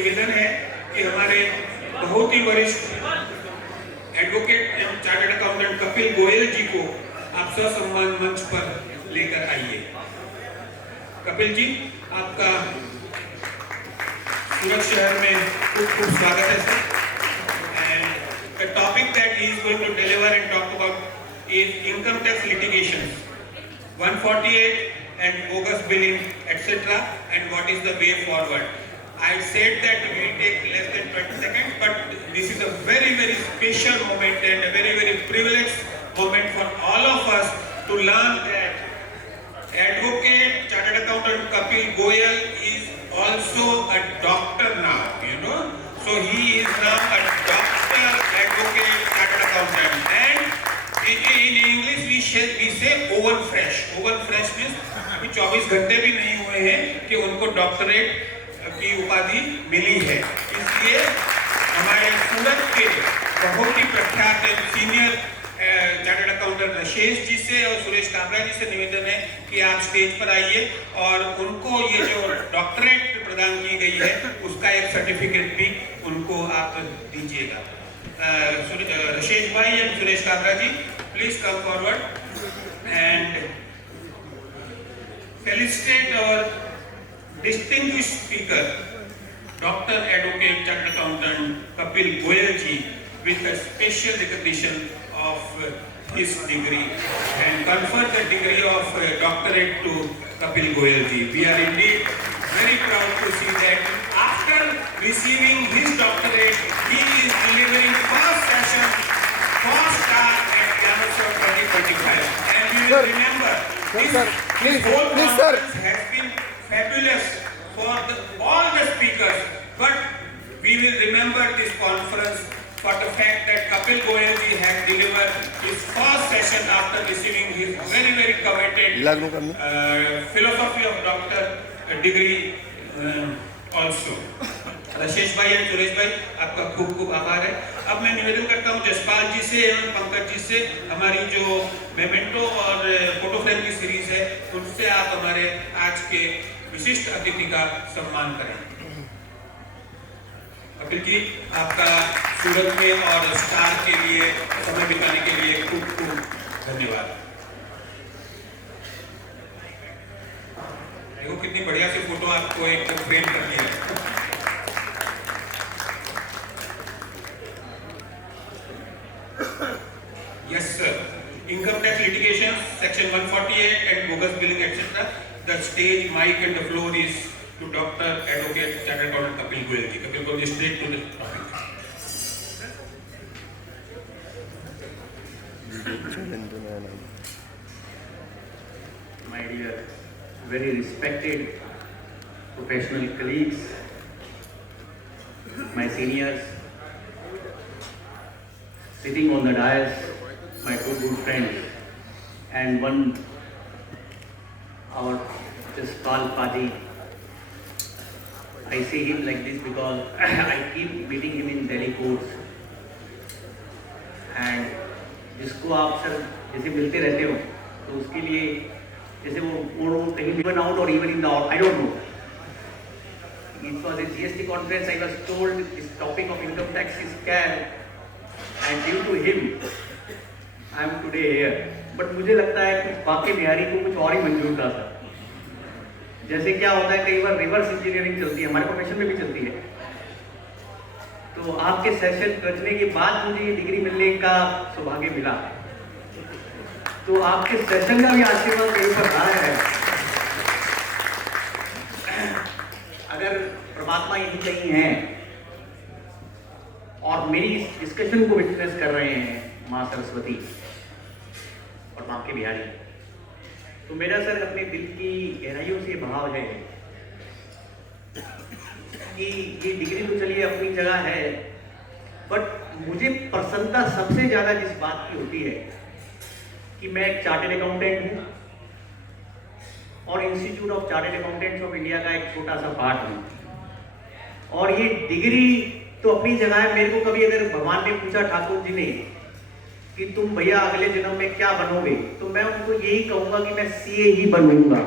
निवेदन है कि हमारे बहुत ही वरिष्ठ एडवोकेट एवं चार्टर्ड अकाउंटेंट कपिल गोयल जी को आप ससम्मान मंच पर लेकर आइए। कपिल जी, आपका सूरत शहर में खूब खूब स्वागत है sir. And the topic that he is going to deliver and talk about is income tax litigation 148 and bogus billing etc. and what is the way forward. I said that we will take less than 20 seconds, but this is a very special moment and a very privileged moment for all of us to learn that advocate chartered accountant Kapil Goyal is also a doctor now, you know. So he is now a doctor advocate chartered accountant, and in English we say oven fresh. Oven fresh means अभी 24 घंटे भी नहीं हुए हैं कि उनको doctorate की उपाधि मिली है। इसलिए हमारे सूरत के बहुत ही प्रख्यात सीनियर चार्टर्ड अकाउंटेंट रशेश जी से और सुरेश काबरा जी से निवेदन है कि आप स्टेज पर आइए और उनको ये जो डॉक्टरेट प्रदान की गई है उसका एक सर्टिफिकेट भी उनको आप दीजिएगा। रशेश भाई and Suresh Kabra ji, please come forward and felicitate our distinguished speaker, Dr. Advocate Chartered Accountant Kapil Goyal ji, with a special recognition of his degree and confer the degree of doctorate to Kapil Goyal ji. We are indeed very proud to see that after receiving his doctorate, he is delivering first session, first star at Gamma 2025. And we will remember this whole conference has been fabulous for all the speakers, but we will remember this conference for the fact that Kapil Goyal ji has delivered his first session after receiving his very coveted philosophy of doctor degree also. Rashesh भाई और सुरेश भाई, आपका खूब आभार है। अब मैं निवेदन करता हूँ जसपाल जी से एवं पंकज जी से, हमारी जो मेमेंटो और फोटो फ्रेम की सीरीज है उनसे आप हमारे आज के विशिष्ट अतिथि का सम्मान करें। कपिल जी, आपका सूरत में और स्टार के लिए समय बिताने के लिए खूब धन्यवाद। देखो कितनी बढ़िया सी फोटो आपको एक फ्रेम कर दिया है। Yes, sir. Income tax litigation, section 148 and bogus billing, etc. The stage, mic and the floor is to Dr. Advocate Chartered Accountant Kapil Goyal ji. Kapil, go straight to the topic. My dear, very respected professional colleagues, my seniors, sitting on the dais, my two good friends, and one, our Jaspal Paji. I see him like this because I keep meeting him in Delhi courts, and जिसको आप sir जैसे मिलते रहते हो तो उसके लिए जैसे वो कहीं इवन आउट और even in the out, I don't know. It was a GST conference. I was told this topic of income tax is scared, and due to him, I am today here. But मुझे लगता है कि बाकी बिहारी को कुछ और ही मंजूर था सर. जैसे क्या होता है कई बार रिवर्स इंजीनियरिंग चलती है, हमारे प्रोफेशन में भी चलती है. तो आपके सेशन रचने के बाद मुझे ये डिग्री मिलने का सौभाग्य मिला. तो आपके सेशन का भी आशीर्वाद कहीं पर रहा है. अगर परमात्मा यही कहीं है और मेरी इस डिस्कशन को विटनेस कर रहे हैं माँ सरस्वती और माँ के बिहारी, तो मेरा सर अपने दिल की गहराइयों से भाव है कि ये डिग्री तो चलिए अपनी जगह है, बट मुझे प्रसन्नता सबसे ज्यादा जिस बात की होती है कि मैं एक चार्टर्ड अकाउंटेंट हूँ और institute of chartered accountants of India का एक छोटा सा पार्ट हूँ. और ये डिग्री तो अपनी जगह है. मेरे को कभी अगर भगवान ने पूछा ठाकुर जी ने कि तुम भैया अगले जन्म में क्या बनोगे, तो मैं उनको यही कहूंगा कि मैं सीए ही बनूंगा.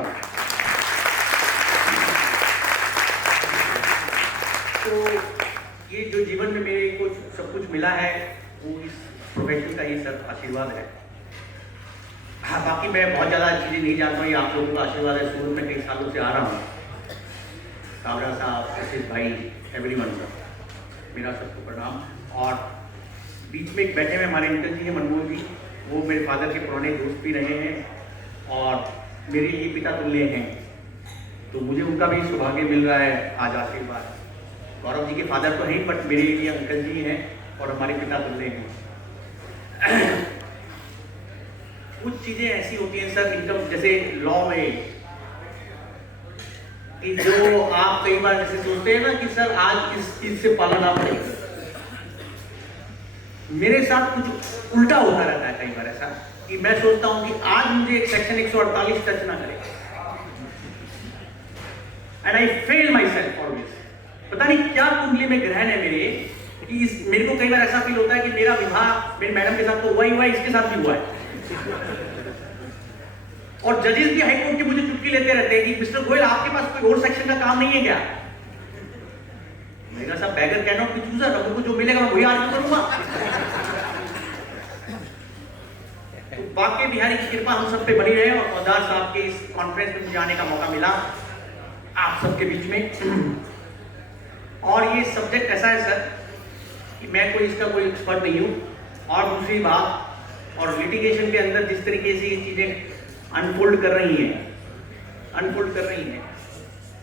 तो ये जो जीवन में मेरे को सब कुछ मिला है वो इस प्रोफेशन का ही सर आशीर्वाद है। हाँ, बाकी मैं बहुत ज़्यादा चीज़ें नहीं जानता हूँ, ये आप लोगों का आशीर्वाद है। सूरत में कई सालों से आ रहा हूँ। काबरा साहब, आशीष भाई, एवरीवन का मेरा सबको प्रणाम। और बीच में एक बैठे हुए हमारे अंकल जी हैं, मनमोहन जी, वो मेरे फादर के पुराने दोस्त भी रहे हैं और मेरे लिए पिता तुल्य हैं, तो मुझे उनका भी सौभाग्य मिल रहा है आज आशीर्वाद। गौरव जी के फादर तो हैं बट मेरे लिए अंकल जी हैं और हमारे पिता तुल्य हैं। कुछ चीज़ें ऐसी होती हैं सर इनकम, जैसे लॉ में कि जो आप कई बार जैसे सोचते हैं ना कि सर आज इस चीज से पालन आप नहीं, मेरे साथ कुछ उल्टा होता रहता है कई बार ऐसा कि मैं सोचता हूं कि आज मुझे एक सेक्शन 148 टच ना करे, and I fail my self always. पता नहीं क्या कुंडली में ग्रहण है मेरे कि मेरे को कई बार ऐसा फील होता है कि मेरा विवाह मेरी मैडम के साथ तो हुआ ही हुआ, इसके साथ भी हुआ है। और जजेस भी हाईकोर्ट की मुझे चुटकी लेते रहते हैं कि मिस्टर गोयल आपके पास कोई और सेक्शन का काम नहीं है क्या? मेरा सब beggar can not be chooser, अब मुझको जो मिलेगा मैं वही आर्ग्यू करूंगा। तो बाकी बिहारी की कृपा हम सब पे बनी रहे और औजार साहब के इस कॉन्फ्रेंस में मुझे आने का मौका मिला आप सबके बीच में। और ये सब्जेक्ट ऐसा है सर कि मैं कोई इसका कोई एक्सपर्ट नहीं हूं। और दूसरी बात, और लिटिगेशन के अंदर जिस तरीके से ये चीजें अनफोल्ड कर रही हैं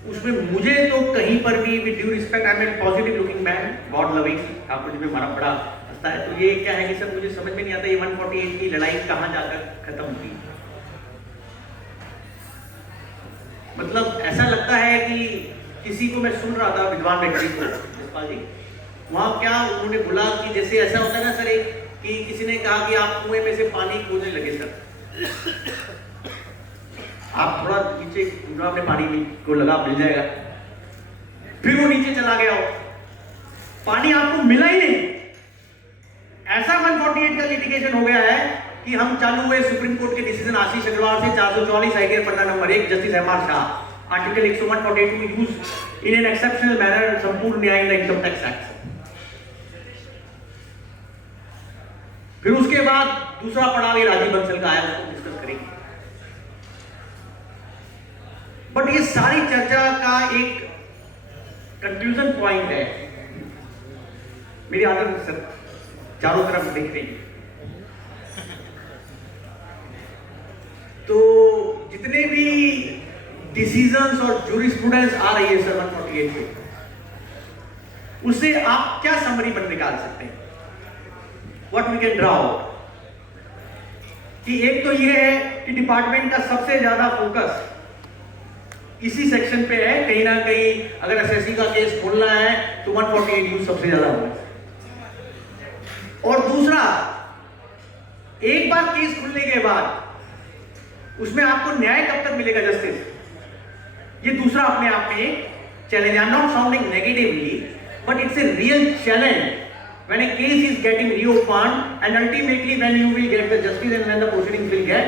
उसमें मुझे तो कहीं पर भी with due respect, I am a positive looking man, God loving, Thakur ji में हमारा बड़ा हंसता है। तो ये क्या है कि सर मुझे समझ में नहीं आता ये 148 की लड़ाई कहां जाकर खत्म हुई। मतलब ऐसा लगता है कि किसी को मैं सुन रहा था, विद्वान व्यक्ति को, जसपाल जी, वहां क्या उन्होंने बोला कि जैसे ऐसा होता है ना सर कि किसी ने कहा कि आप कुएं में से पानी खोजने लगे सर, आप थोड़ा नीचे अपने पानी में को लगा, मिल जाएगा। फिर वो नीचे चला गया हो, पानी आपको मिला ही नहीं। ऐसा 148 का लिटिगेशन हो गया है कि हम चालू हुए सुप्रीम कोर्ट के डिसीजन आशीष अग्रवाल से 444 आईटीआर पन्ना number 1 justice MR Shah, article 142 use in an exceptional manner संपूर्ण न्याय in the income tax act. फिर उसके बाद दूसरा पड़ाव ये राजीव बंसल का आया, उसको डिस्कस करेंगे। बट ये सारी चर्चा का एक कंक्लूजन पॉइंट है, मेरी आदत सर चारों तरफ देख रही है, तो जितने भी डिसीजंस और जूरिस्प्रूडेंस आ रही है सर 148 पे, उससे आप क्या समरी पर निकाल सकते हैं? What we can draw out कि एक तो ये है कि डिपार्टमेंट का सबसे ज्यादा फोकस इसी सेक्शन पे है। कहीं ना कहीं अगर एसएससी का केस खोलना है तो 148 यूज सबसे ज्यादा होगा। और दूसरा, एक बार केस खुलने के बाद उसमें आपको न्याय कब तक मिलेगा जस्टिस, ये दूसरा अपने आप में challenge. I am not sounding negatively but it's a real challenge when a case is getting reopened and ultimately when you will get the justice and when the proceedings will get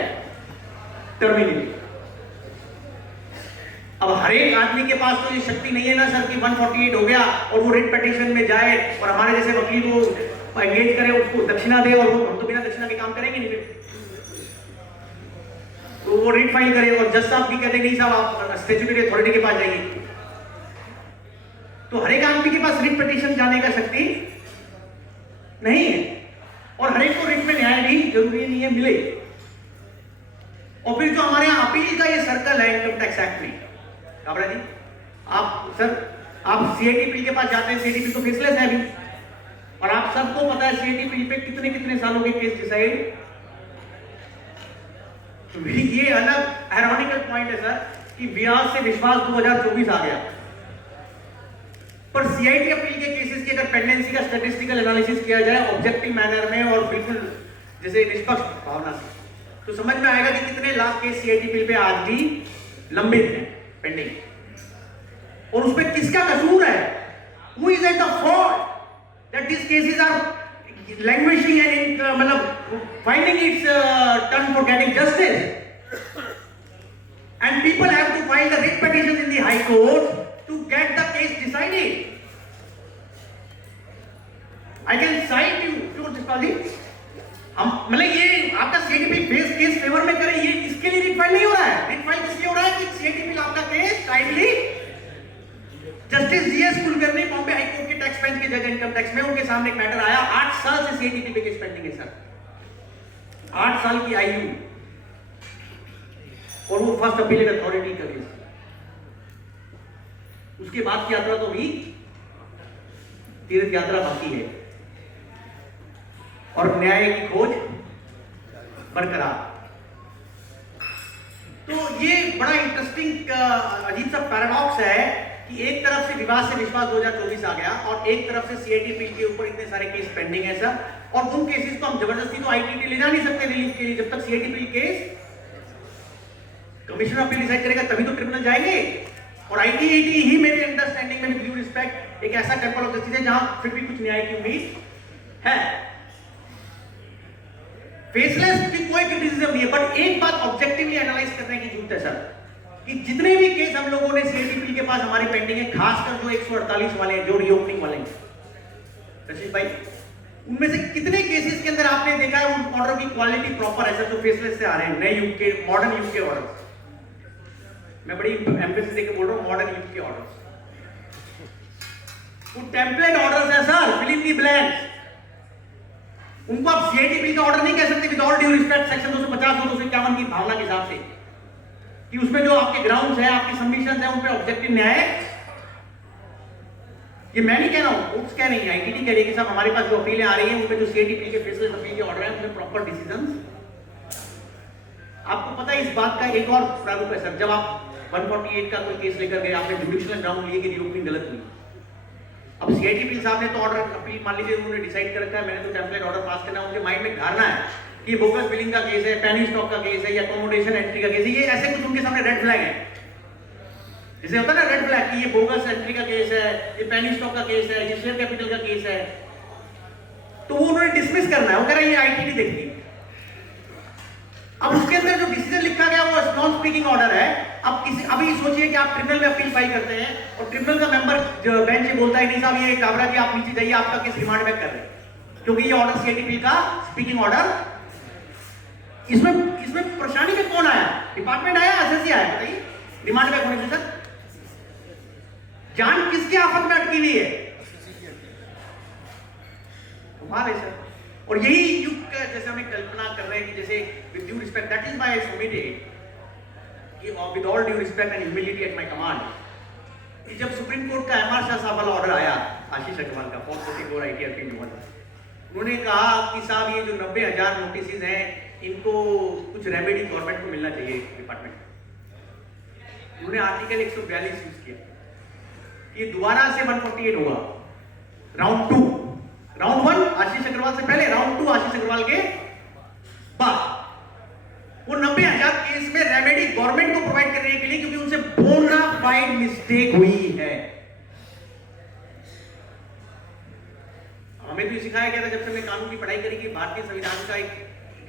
terminated। अब हर एक आदमी के पास तो ये शक्ति नहीं है ना सर कि 148 हो गया और वो रिट पिटीशन में जाए और हमारे जैसे वकील को एंगेज करे, उसको दक्षिणा दे, और हम तो बिना दक्षिणा के काम करेंगे नहीं। फिर तो वो रिट फाइल करे और जज साहब भी कहते नहीं साहब आप स्टैट्यूटरी अथॉरिटी के पास जाइए। तो हर एक आदमी के पास रिट पिटीशन जाने का शक्ति नहीं है और हर एक को रिट में न्याय भी जरूरी नहीं है मिले। और फिर जो हमारे यहाँ अपील का ये सर्कल है इनकम टैक्स एक्ट में, काबरा जी आप सर आप सीआईटी अपील के पास जाते हैं, सीआईटी अपील तो फेसलेस है अभी, और आप सबको पता है सीआईटी अपील पे कितने कितने सालों के केस डिसाइड। ये अलग आयरॉनिकल पॉइंट है सर कि व्यास से विश्वास 2024 आ गया, पर सीआईटी अपील के केसेस की अगर पेंडेंसी का स्टैटिस्टिकल एनालिसिस किया जाए ऑब्जेक्टिव मैनर में और बिल्कुल जैसे निष्पक्ष भावना से, तो समझ में आएगा कि कितने लाख केस सीआईटी अपील पे आज भी लंबित हैं, पेंडिंग। और उसमें किसका कसूर है? Who is at the fault that these cases are languishing and मतलब finding its turn for getting justice, and people have to file the writ petitions in the High Court to get the case decided. I can cite you to Dispaji. हम मतलब ये आपका CITP case favour में करे, ये इसके लिए writ file नहीं हो रहा है। रिट फाइल किस लिए हो रहा है कि CITP आपका case timely justice GS Kulkarni Bombay high court के टैक्स बेंच के जज इनकम टैक्स में उनके सामने एक मैटर आया। 8 साल से CITP पे केस पेंडिंग है सर, 8 साल की आयु, और वो फर्स्ट अपीलेट अथॉरिटी का केस। उसके बाद की यात्रा तो भी तीर्थ यात्रा बाकी है और न्याय की खोज बरकरार। तो ये बड़ा इंटरेस्टिंग अजीब सा पैराडॉक्स है कि एक तरफ से विवाद से विश्वास 2024 आ गया और एक तरफ से CITP के ऊपर इतने सारे केस पेंडिंग है सर, और उन केसेस को हम जबरदस्ती तो ITT ले जा नहीं सकते रिलीफ के लिए। जब तक CITP case commissioner appeal decide करेगा तभी तो ट्रिब्यूनल जाएंगे। और ITAT ही मेरे अंडरस्टैंडिंग में ड्यू रिस्पेक्ट एक ऐसा टेंपल ऑफ जस्टिस है जहां फिर भी कुछ न्याय की उम्मीद है। फेसलेस की कोई क्रिटिसिज्म नहीं है, बट एक बात ऑब्जेक्टिवली एनालाइज करने की जरूरत है सर कि जितने भी केस हम लोगों ने CITP के पास हमारे पेंडिंग है, खासकर जो 148 वाले हैं, जो रीओपनिंग वाले हैं, रशीद भाई, उनमें से कितने केसेस के अंदर आपने देखा है उन ऑर्डर की क्वालिटी प्रॉपर है सर, जो फेसलेस से आ रहे हैं, नए युग के, मॉडर्न युग के ऑर्डर। मैं बड़ी एम्फेसिस देकर बोल रहा हूं मॉडर्न युग के ऑर्डर्स। वो टेम्पलेट ऑर्डर्स है sir, fill in the blanks. उनको आप CITP का ऑर्डर नहीं कह सकते with all due respect section 250 और 251 की भावना के हिसाब से कि उसमें जो आपके ग्राउंड्स है, आपकी सबमिशंस है, उन पे ऑब्जेक्टिव न्याय। ये मैं नहीं कह रहा हूं, कोर्ट्स कह रही है, ITT कह रही है कि साहब हमारे पास जो अपीलें आ रही हैं उनमें जो CITP के फेसलेस अपील के ऑर्डर हैं उनमें प्रॉपर डिसीजंस। आपको पता है इस बात का एक और प्रारूप है सर, जब आप 148 का कोई केस लेकर गए, आपने जुडिशियल ग्राउंड लिए कि रीओपनिंग गलत हुई। अब CITP साहब ने तो ऑर्डर अपील मान लीजिए उन्होंने डिसाइड कर रखा है, मैंने तो टेम्पलेट ऑर्डर पास करना है, उनके माइंड में धारणा है कि बोगस बिलिंग का केस है, पेनी स्टॉक का केस है या अकोमोडेशन एंट्री का केस है, ये ऐसे कुछ उनके सामने रेड फ्लैग है। जैसे होता है ना रेड फ्लैग कि ये बोगस एंट्री का केस है, ये पेनी स्टॉक का केस है, ये शेयर कैपिटल का केस है, तो वो उन्होंने डिसमिस करना है, वो कह रहा है ये ITT देखती। अब उसके अंदर जो डिसीजन लिखा गया वो नॉन स्पीकिंग ऑर्डर है। अब किसी अभी सोचिए कि आप ट्रिब्यूनल में अपील फाइल करते हैं और ट्रिब्यूनल का मेंबर बेंच से बोलता है नहीं साहब ये काबरा जी आप नीचे जाइए, आपका केस रिमांड बैक कर रहे हैं क्योंकि ये ऑर्डर CITP का स्पीकिंग ऑर्डर। इसमें परेशानी में कौन आया? डिपार्टमेंट आया, SSC आया? बताइए रिमांड बैक होने से सर जान किसके आफत में अटकी हुई है? कमाल है सर। और यही युग का जैसे हमें कल्पना कर रहे हैं कि जैसे with due respect, that is why I submitted कि with all due respect and humility at my command, कि जब सुप्रीम कोर्ट का MR शाह साहब वाला ऑर्डर आया आशीष अग्रवाल का 444 ITR 321, उन्होंने कहा कि साहब ये जो 90,000 नोटिस हैं इनको कुछ रेमेडी गवर्नमेंट को मिलना चाहिए डिपार्टमेंट। उन्होंने आर्टिकल 142 यूज किया, ये दोबारा से 148 होगा, राउंड 2, राउंड 1 आशीष अग्रवाल से पहले, राउंड 2 आशीष अग्रवाल के बाद। वो 90,000 केस में रेमेडी गवर्नमेंट को प्रोवाइड करने के लिए, क्योंकि उनसे बोनाफाइड मिस्टेक हुई है। हमें तो सिखाया गया था जब से हमने कानून की पढ़ाई करी कि भारतीय संविधान का एक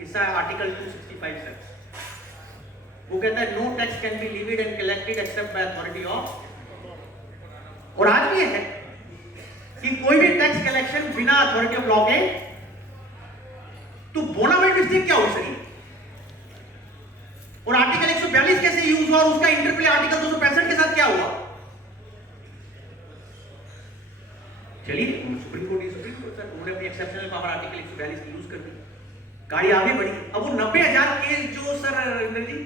हिस्सा है आर्टिकल 265 से, वो कहता है no tax can be levied and collected except by authority of. और आज भी है कि कोई भी टैक्स कलेक्शन बिना अथॉरिटी ऑफ लॉ के, तो बोनाफाइड मिस्टेक क्या हो सकी? और आर्टिकल 142 कैसे यूज हुआ और उसका इंटरप्ले आर्टिकल 265 के साथ क्या हुआ? चलिए सुप्रीम कोर्ट सर उन्होंने अपनी एक्सेप्शनल पावर आर्टिकल 142 की यूज कर दी, गाड़ी आगे बढ़ी। अब वो 90,000 केस जो सर इंद्र जी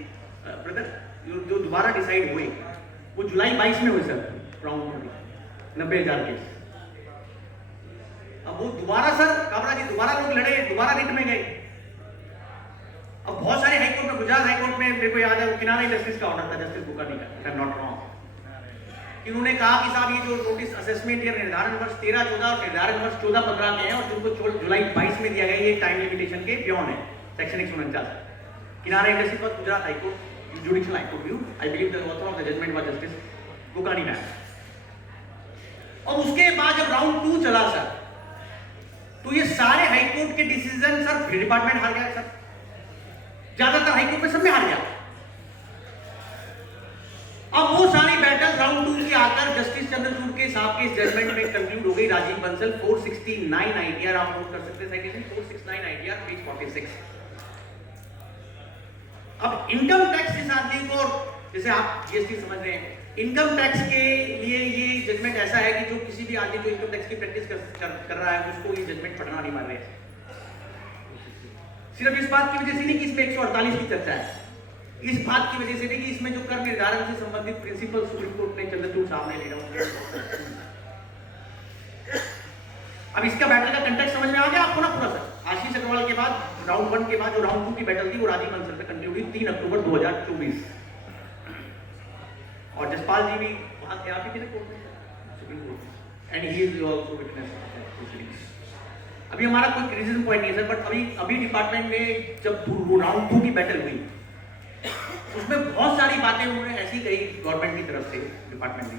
ब्रदर जो दोबारा डिसाइड हुए वो जुलाई 22 में हुए सर, राउंड 90,000 केस। अब वो दोबारा सर काबरा जी दोबारा लोग लड़े, दोबारा रिट में गए। अब बहुत सारे हाईकोर्ट में, गुजरात हाईकोर्ट में मेरे को याद है वो किनारा जस्टिस का ऑर्डर था, जस्टिस बुकानी का, if I am not wrong, कि उन्होंने कहा कि साहब ये जो नोटिस असेसमेंट या निर्धारण वर्ष 13-14 और निर्धारण वर्ष 14-15 के हैं और जिनको जुलाई 22 में दिया गया ये टाइम लिमिटेशन के बियॉन्ड है, सेक्शन 149 किनारा इंडस्ट्री पर Gujarat high court judicial high court view, I believe the author of the judgement was justice Bukani ma'am. और उसके बाद जब राउंड 2 चला सर, तो ये सारे हाईकोर्ट के डिसीजन सर फिर डिपार्टमेंट हार गया सर, ज्यादातर हाईकोर्ट में सब में हार गया। अब वो सारी बैटल राउंड 2 की आकर जस्टिस चंद्रचूड़ के साहब के जजमेंट में कंक्लूड हो गई राजीव बंसल 469 आईटीआर, आप नोट कर सकते हैं साइटेशन 469 आईटीआर पेज 46। अब इनकम टैक्स जिस आदमी को, जैसे आप जीएसटी समझ रहे हैं, इनकम टैक्स के लिए ये जजमेंट ऐसा है कि जो किसी भी आदमी जो इनकम टैक्स की प्रैक्टिस कर रहा है उसको ये जजमेंट पढ़ना नहीं मान रहे। सिर्फ इस बात की वजह से नहीं कि इसमें 148 की चर्चा है, इस बात की वजह से नहीं कि इसमें जो कर निर्धारण से संबंधित प्रिंसिपल सुप्रीम कोर्ट ने चंद्रचूड़ सामने ले रहा हूं। अब इसका बैटल का कंटेक्स्ट समझ में आ गया आपको ना पूरा सर। आशीष अग्रवाल के बाद राउंड 1 के बाद जो राउंड 2 की बैटल थी वो राजीव बंसल पे कंक्लूड हुई 3 अक्टूबर 2024। और जसपाल जी भी वहां थे, आप ही थे कोर्ट में, supreme court, and he is also witness proceedings. अभी हमारा कोई क्रिटिसिज्म पॉइंट नहीं है सर, बट अभी डिपार्टमेंट ने जब राउंड 2 की बैटल हुई उसमें बहुत सारी बातें उन्होंने ऐसी कही गवर्नमेंट की तरफ से, डिपार्टमेंट ने,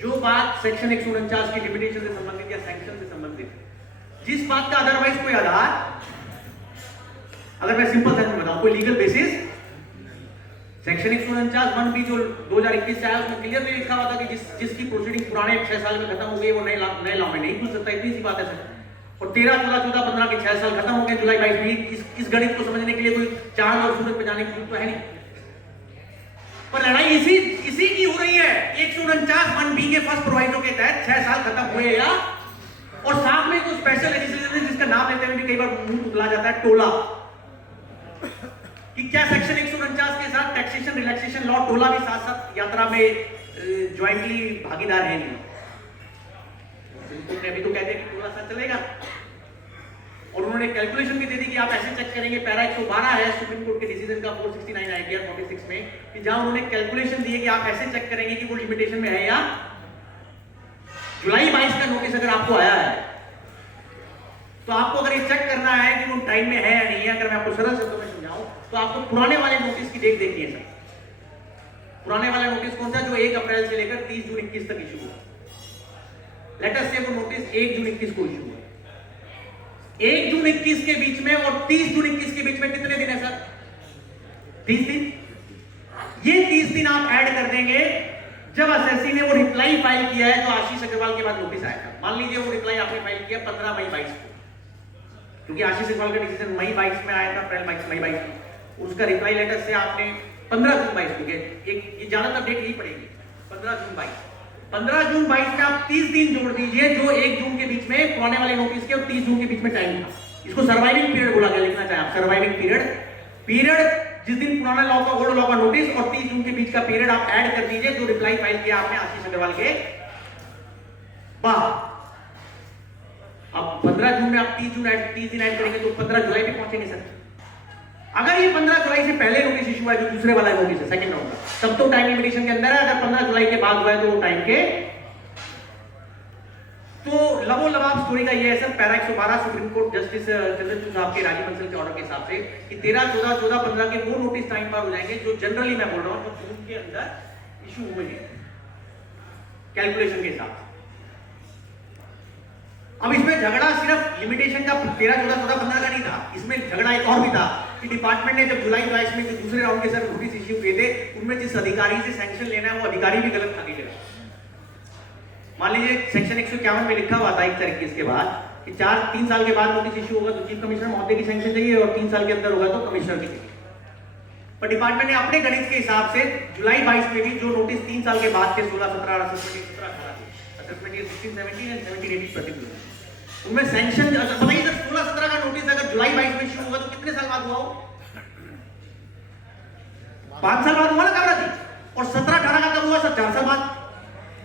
जो बात सेक्शन 149 की लिमिटेशन से संबंधित या सैंक्शन से संबंधित, जिस बात का अदरवाइज कोई आधार, अगर मैं सिंपल सेंस में बताऊं, कोई लीगल बेसिस, सेक्शन 149 1 बी जो 2021 से आया उसमें क्लियरली लिखा हुआ था कि जिसकी प्रोसीडिंग पुराने 6 साल में खत्म हो गई वो नए लॉ में नहीं खुल सकता, इतनी सी बात है सर। और 13, 14, 14, 15 के 6 साल खत्म हो गए जुलाई 22 में। इस गणित को समझने के लिए कोई चांद और सूरज पे जाने की जरूरत तो है नहीं, पर लड़ाई इसी की हो रही है। 149 1 बी के फर्स्ट प्रोवाइडो के तहत 6 साल खत्म हुए या, और साथ में जो स्पेशल लेजिस्लेशन जिसका नाम लेते हुए भी कई बार मुंह तुतला जाता है, टोला, कि क्या सेक्शन 149 के साथ टैक्सेशन रिलैक्सेशन लॉ, टोला भी साथ साथ यात्रा में ज्वाइंटली भागीदार है नहीं। अभी तो कहते हैं कि टोला साथ चलेगा, और उन्होंने कैलकुलेशन भी दे दी कि आप ऐसे चेक करेंगे, पैरा 112 है सुप्रीम कोर्ट के डिसीजन का 469 आईटीआर 46 में, कि जहां उन्होंने कैलकुलेशन दिए कि आप ऐसे चेक करेंगे कि वो लिमिटेशन में है या। जुलाई 22 का नोटिस अगर आपको आया है तो आपको अगर ये चेक करना है कि वो टाइम में है या नहीं है, अगर मैं आपको सरल शब्दों में समझाऊं तो आपको पुराने वाले नोटिस की डेट देखनी है सर। पुराने वाला नोटिस कौन सा, जो 1 अप्रैल से लेकर 30 जून 21 तक इशू हुआ। लेट अस से वो नोटिस 1 जून 21 को इशू हुआ। 1 जून 21 के बीच में और 30 जून 21 के बीच में कितने दिन है सर? 30 दिन। ये 30 दिन आप ऐड कर देंगे जब एसएससी ने वो रिप्लाई फाइल किया है जो आशीष अग्रवाल के बाद नोटिस आया था। मान लीजिए वो रिप्लाई आपने फाइल किया 15 मई 22 को, क्योंकि आशीष अग्रवाल का डिसीजन मई 22 में आया था, अप्रैल 22 मई 22 में, उसका रिप्लाई लेटर से आपने 15 जून 22 को, एक ज्यादातर डेट यही पड़ेगी 15 जून 22। 15 जून 22 में आप 30 दिन जोड़ दीजिए जो 1 जून के बीच में पुराने वाले नोटिस के और 30 जून के बीच में टाइम था। इसको सर्वाइविंग पीरियड बोला गया, लिखना चाहे आप सर्वाइविंग पीरियड जिस दिन पुराना लॉ का ओल्ड लॉ का नोटिस और 30 जून के बीच का पीरियड आप ऐड कर दीजिए जो रिप्लाई फाइल किया आपने आशीष अग्रवाल के बाद। अब 15 जून में आप 30 दिन ऐड करेंगे तो 15 जुलाई पे पहुंचेंगे सर। अगर ये 15 जुलाई से पहले नोटिस इशू है जो दूसरे वाला नोटिस है सेकंड राउंड का, तब तो टाइम लिमिटेशन के अंदर है। अगर 15 जुलाई के बाद हुआ है तो वो टाइम के, तो लबोलबाब स्टोरी का ये है sir. Para 112 supreme court justice Chandrachud साहब के राजीव बंसल के ऑर्डर के हिसाब से कि 13, 14, 14, 15 के वो नोटिस टाइम पर हो जाएंगे जो जनरली मैं बोल रहा हूं जो जून के अंदर इशू हुए हैं कैलकुलेशन के हिसाब से। अब इसमें झगड़ा सिर्फ लिमिटेशन का 13, 14, 14, 15 का नहीं था, इसमें झगड़ा एक और भी था कि डिपार्टमेंट ने जब जुलाई 22 में जो दूसरे राउंड के सर नोटिस इश्यू किए थे उनमें जिस अधिकारी से सैंक्शन लेना है वो अधिकारी भी गलत था लीजिएगा। मान लीजिए सेक्शन 151 में लिखा हुआ था 1 तारीख के बाद कि 3 साल के बाद नोटिस इश्यू होगा तो चीफ कमिश्नर महोदय की सैंक्शन चाहिए और 3 साल के अंदर होगा तो कमिश्नर की चाहिए। पर डिपार्टमेंट ने अपने गणित के हिसाब से जुलाई 22 में भी जो नोटिस 3 साल के बाद के 16, 17, 16, 17 एंड 17, 18 पर्टिकुलर उनमें सैंक्शन बताइए सर। 16, 17 का नोटिस अगर जुलाई 22 में इश्यू होगा तो कितने साल बाद हुआ हो? 5 साल बाद हुआ ना काबरा जी। और 17, 18 का कब हुआ सर? 4 साल बाद।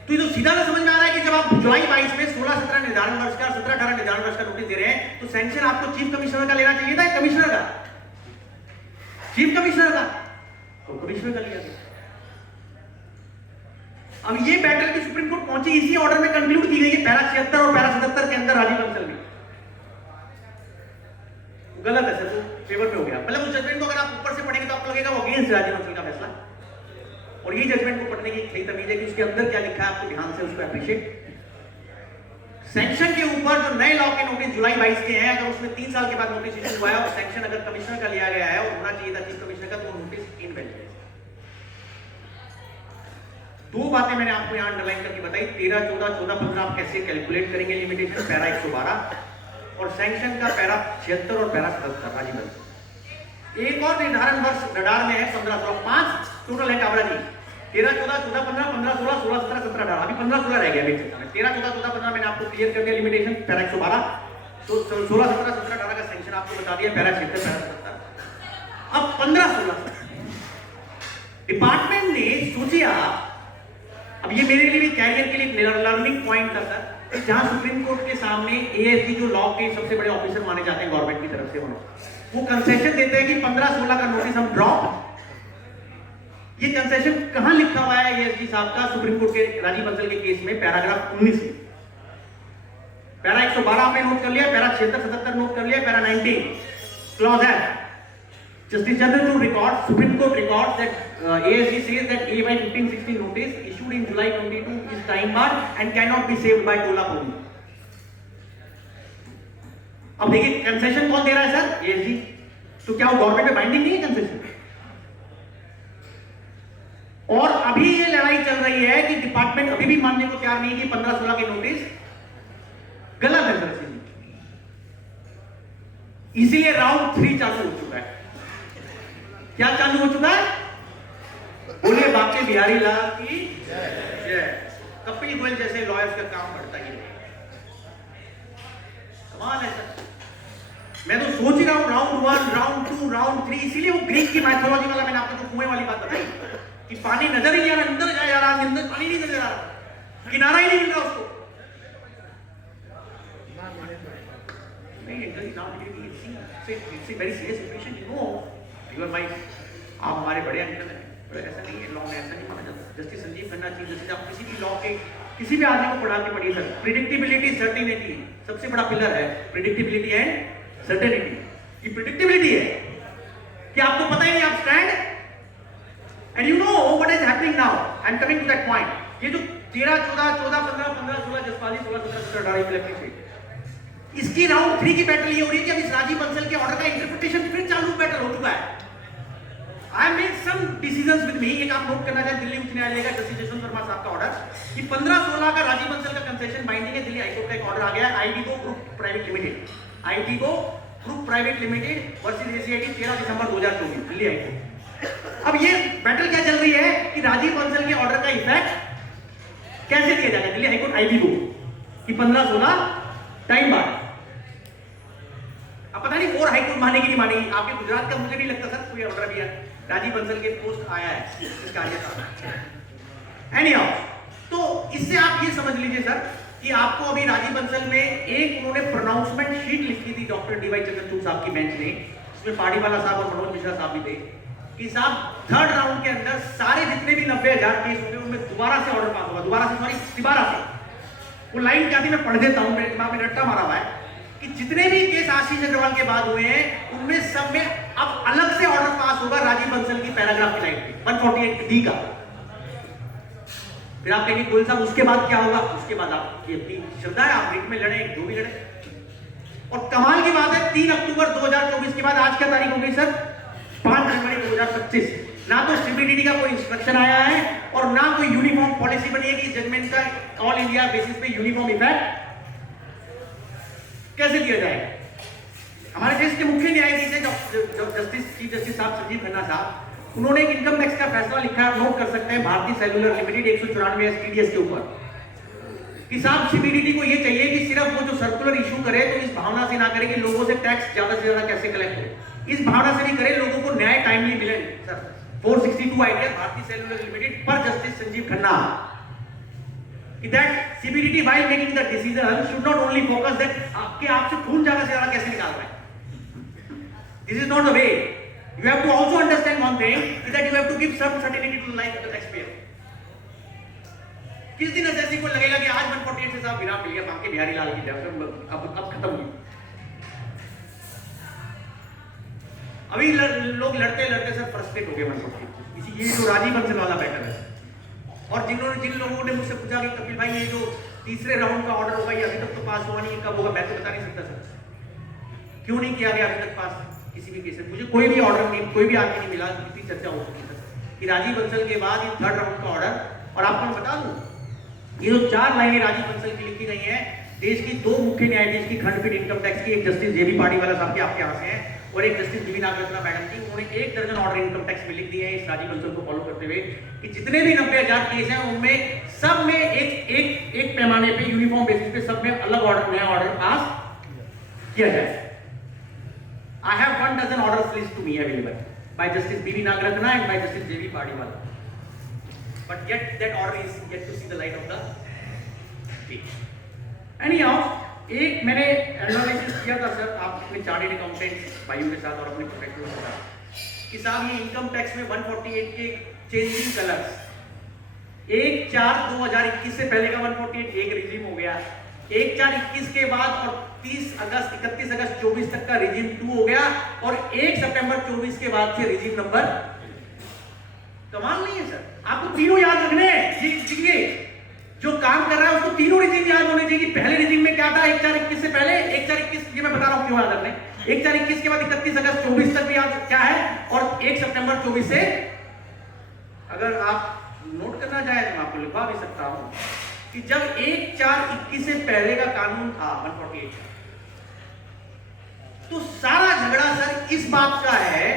तो ये तो सीधा सा समझ में आ रहा है कि जब आप जुलाई 22 में 16, 17 निर्धारण वर्ष का, 17, 18 निर्धारण वर्ष का नोटिस दे रहे हैं तो सैंक्शन आपको चीफ कमिश्नर का लेना चाहिए था, कमिश्नर का, चीफ कमिश्नर का, तो कमिश्नर का लिया गया। अब ये बैटल की सुप्रीम कोर्ट पहुंची इसी ऑर्डर में कंक्लूड की गई है पैरा 76 और पैरा 77 के अंदर राजीव बंसल में। गलत है सर, तो फेवर में हो गया। मतलब उस जजमेंट को अगर आप ऊपर से पढ़ेंगे तो आपको लगेगा वो अगेंस्ट राजीव बंसल का फैसला। और ये जजमेंट को पढ़ने की सही तमीज है कि उसके अंदर क्या लिखा है, आपको ध्यान से उसको अप्रिशिएट। सैंक्शन के ऊपर जो नए लॉ के नोटिस जुलाई 22 के हैं, अगर उसमें 3 साल के बाद नोटिस इशू हुआ है और सैंक्शन अगर कमिश्नर का लिया गया है और होना चाहिए था चीफ कमिश्नर का, तो नोटिस इनवैलिड है। दो बातें मैंने आपको यहाँ अंडरलाइन करके बताई, 13, 14, 14, 15 आप कैसे कैलकुलेट करेंगे लिमिटेशन, पैरा 112 और सैंक्शन का पैरा 76 और पैरा 77 राजीव बंसल। एक और निर्धारण वर्ष रडार में है 15, 16, 5 टोटल है काबरा जी, 13, 14, 14, 15, 15, 16, 16, 17, 17, 18, अभी 15, 16 रह गया अभी 13, 14, 14, 15 मैंने आपको क्लियर कर दिया लिमिटेशन, पैरा 112, तो 16, 17, 17, 18 का सैंक्शन आपको बता दिया, पैरा 76, पैरा 77। अब 15, 16 डिपार्टमेंट ने सोचे आप, अब ये मेरे लिए भी कैरियर के लिए लर्निंग पॉइंट था सर, जहां सुप्रीम कोर्ट के सामने एएसजी जो लॉ के सबसे बड़े ऑफिसर माने जाते हैं गवर्नमेंट की तरफ से, वो कंसेशन देते हैं कि 15-16 का नोटिस हम ड्रॉप। ये कंसेशन कहां लिखा हुआ है एएसजी साहब का सुप्रीम कोर्ट के राजीव बंसल के केस में, पैराग्राफ 19 में, पैरा 112 आपने नोट कर लिया, पैरा 76, 77 नोट कर लिया, पैरा 19 क्लॉज है Justice General to record, Supreme Court records that ASG says that AY 1560 notice issued in July 22 is time barred and cannot be saved by Tola Poli. अब देखिए concession कौन दे रहा है sir? ASG। तो क्या वो government में बाइंडिंग नहीं है कंसेशन? और अभी ये लड़ाई चल रही है कि डिपार्टमेंट अभी भी मानने को तैयार नहीं कि 15-16 के नोटिस गलत है सर, इसीलिए राउंड 3 चालू हो चुका है। क्या चालू हो चुका है? बोलिए बाकी बिहारी लाल की जय। कपिल गोयल जैसे लॉयर्स का काम बढ़ता ही नहीं, कमाल है सर। मैं तो सोच ही रहा हूं राउंड 1, राउंड 2, राउंड 3, इसीलिए वो ग्रीक की माइथोलॉजी वाला मैंने आपको तो कुएं वाली बात बताई कि पानी नजर ही नहीं आ रहा, अंदर जा रहा, अंदर पानी नहीं नजर आ रहा, किनारा ही नहीं मिल रहा उसको। Very serious situation, you know, you are my, आप हमारे बड़े अंकल हैं, बड़े ऐसा नहीं है, लॉ में ऐसा नहीं माना जाता। जस्टिस संजीव खन्ना जी, जैसे आप किसी भी लॉ के किसी भी आदमी को पढ़ा के पढ़िए सर, प्रिडिक्टिबिलिटी सर्टेनिटी सबसे बड़ा पिलर है, प्रिडिक्टिबिलिटी एंड सर्टेनिटी। ये प्रिडिक्टिबिलिटी है कि आपको पता ही नहीं आप stand and you know what is happening now. I am coming to that point. ये जो 13, 14, 14, 15, 15, 16, जसपाली 16, 17, 17, 18 इलेक्ट्रिक, इसकी राउंड 3 की बैटल ये हो रही है कि अब इस राजीव बंसल के ऑर्डर का इंटरप्रिटेशन फिर चालू बैटल हो चुका है। I made some decisions with me। एक आप नोट करना चाहें, दिल्ली उच्च न्यायालय का जस्टिस यशवंत वर्मा साहब का ऑर्डर कि 15-16 का राजीव बंसल का कंसेशन बाइंडिंग है। दिल्ली हाईकोर्ट का एक ऑर्डर आ गया है, ITCO group private limited, ITCO group private limited versus ACIT 13 दिसंबर 2024, दिल्ली हाईकोर्ट। अब ये बैटल क्या चल रही है कि राजीव बंसल के ऑर्डर का इफेक्ट कैसे दिया जाएगा, दिल्ली हाईकोर्ट आईटीको कि 15-16 टाइम बार। अब पता नहीं और हाईकोर्ट मानेगी नहीं मानेगी, आपके गुजरात का मुझे नहीं लगता सर कोई ऑर्डर भी है, राजीव बंसल के पोस्ट आया है इस कार्य का। एनीहाउ, तो इससे आप ये समझ लीजिए सर कि आपको अभी राजीव बंसल में एक उन्होंने प्रोनाउंसमेंट शीट लिखी थी डॉक्टर डीवाई चंद्रचूड़ साहब की बेंच ने, उसमें पाड़ीवाला साहब और मनोज मिश्रा साहब भी थे कि साहब थर्ड राउंड के अंदर सारे जितने भी 90,000 केस होंगे उनमें दोबारा से ऑर्डर पास होगा, दोबारा से। वो लाइन क्या थी मैं पढ़ देता हूं, मेरे दिमाग में रट्टा मारा हुआ है कि जितने भी केस आशीष अग्रवाल के बाद हुए हैं उनमें सब में अब अलग से ऑर्डर पास होगा राजीव बंसल की पैराग्राफ की लाइन पे 148 डी का। फिर आप कहेंगे गोयल साहब उसके बाद क्या होगा? उसके बाद आपकी अपनी श्रद्धा है, आप रिट में लड़े, जो भी लड़े। और कमाल की बात है 3 अक्टूबर 2024 के बाद आज क्या तारीख हो गई सर? 5 जनवरी 2025। ना तो सीबीडीटी का कोई इंस्ट्रक्शन आया है और ना कोई यूनिफॉर्म पॉलिसी बनी है कि जजमेंट का ऑल इंडिया बेसिस पे यूनिफॉर्म इफेक्ट कैसे दिया जाए। हमारे देश के मुख्य न्यायाधीश है चीफ जस्टिस साहब संजीव खन्ना साहब, उन्होंने एक इनकम टैक्स का फैसला लिखा है, नोट कर सकते हैं, भारतीय सेलुलर लिमिटेड 194 एसटीडीएस के ऊपर कि साहब सीबीडीटी को ये चाहिए कि सिर्फ वो जो सर्कुलर इशू करे तो इस भावना से ना करे कि लोगों से टैक्स ज्यादा से ज्यादा कैसे कलेक्ट हो, इस भावना से नहीं करे, लोगों को न्याय टाइमली मिले। सर 462 आइडिया भारतीय सेलुलर लिमिटेड पर justice Sanjeev Khanna that CBDT while making the decision should not only focus that कि आपसे खून ज्यादा से ज्यादा कैसे निकाल रहा है। This is not the way. You have to also understand one thing is that you have to give some certainty to the life of the taxpayer. किस दिन एसएससी को लगेगा कि आज 148 से साहब विराम मिल गया, बाकी बिहारी लाल की जय, अब खत्म हुई। अभी लोग लड़ते लड़ते सर फ्रस्ट्रेट हो गए 148। इसी ये जो राजीव बंसल वाला बैठा है और जिन लोगों ने मुझसे पूछा कि कपिल भाई ये जो तीसरे राउंड का ऑर्डर होगा ये अभी तक तो पास हुआ नहीं, कब होगा? मैं तो बता नहीं सकता सर क्यों नहीं किया गया अभी तक पास किसी भी केस में। मुझे कोई भी ऑर्डर नहीं, कोई भी आदमी नहीं मिला, इतनी चर्चा हो चुकी है कि राजीव बंसल के बाद ये थर्ड राउंड का ऑर्डर और आपको मैं बता दूं, ये जो 4 लाइनें राजीव बंसल की लिखी गई हैं, देश की 2 मुख्य न्यायाधीश की खंडपीठ इनकम टैक्स की, एक जस्टिस जेबी पार्टीवाला साहब के आपके यहाँ से हैं और एक जस्टिस बीवी नागरत्ना मैडम की, उन्होंने 1 दर्जन ऑर्डर इनकम टैक्स में लिख दिए हैं इस राजीव बंसल को फॉलो करते हुए कि जितने भी 90,000 केस हैं उनमें सब में एक पैमाने पे यूनिफॉर्म बेसिस पे सब में अलग ऑर्डर, नया ऑर्डर पास किया जाए। I have 1 dozen orders list to me available by Justice B.V. Nagarathna and by Justice J.V. Padiwala. But yet that order is yet to see the light of the day. Anyhow, एक मैंने analysis किया था sir आप अपने chartered accountant भाइयों के साथ और अपने प्रोफेशनल के साथ कि साहब ये इनकम टैक्स में 148 के चेंजिंग कलर्स 1/4/2021 से पहले का 148 एक रिजीम हो गया, 1/4/21 के बाद और 31 अगस्त 24 तक का रिजीम 2 हो गया और 1 सितंबर 24 के बाद से रिजीम नंबर। कमाल नहीं है सर, आपको तीनों याद रखने हैं। ये जो काम कर रहा है उसको तीनों रिजीम याद होने चाहिए कि पहले रिजीम में क्या था 1/4/21 से पहले, 1/4/21 ये मैं बता रहा हूं क्यों याद रखने, 1/4/21 के बाद 31 अगस्त 24 तक भी याद क्या है और 1 सितंबर 24 से अगर आप नोट करना चाहें तो मैं आपको लिखवा भी सकता हूं कि जब 1/4/21 से पहले का कानून था 148 तो सारा झगड़ा सर इस बात का है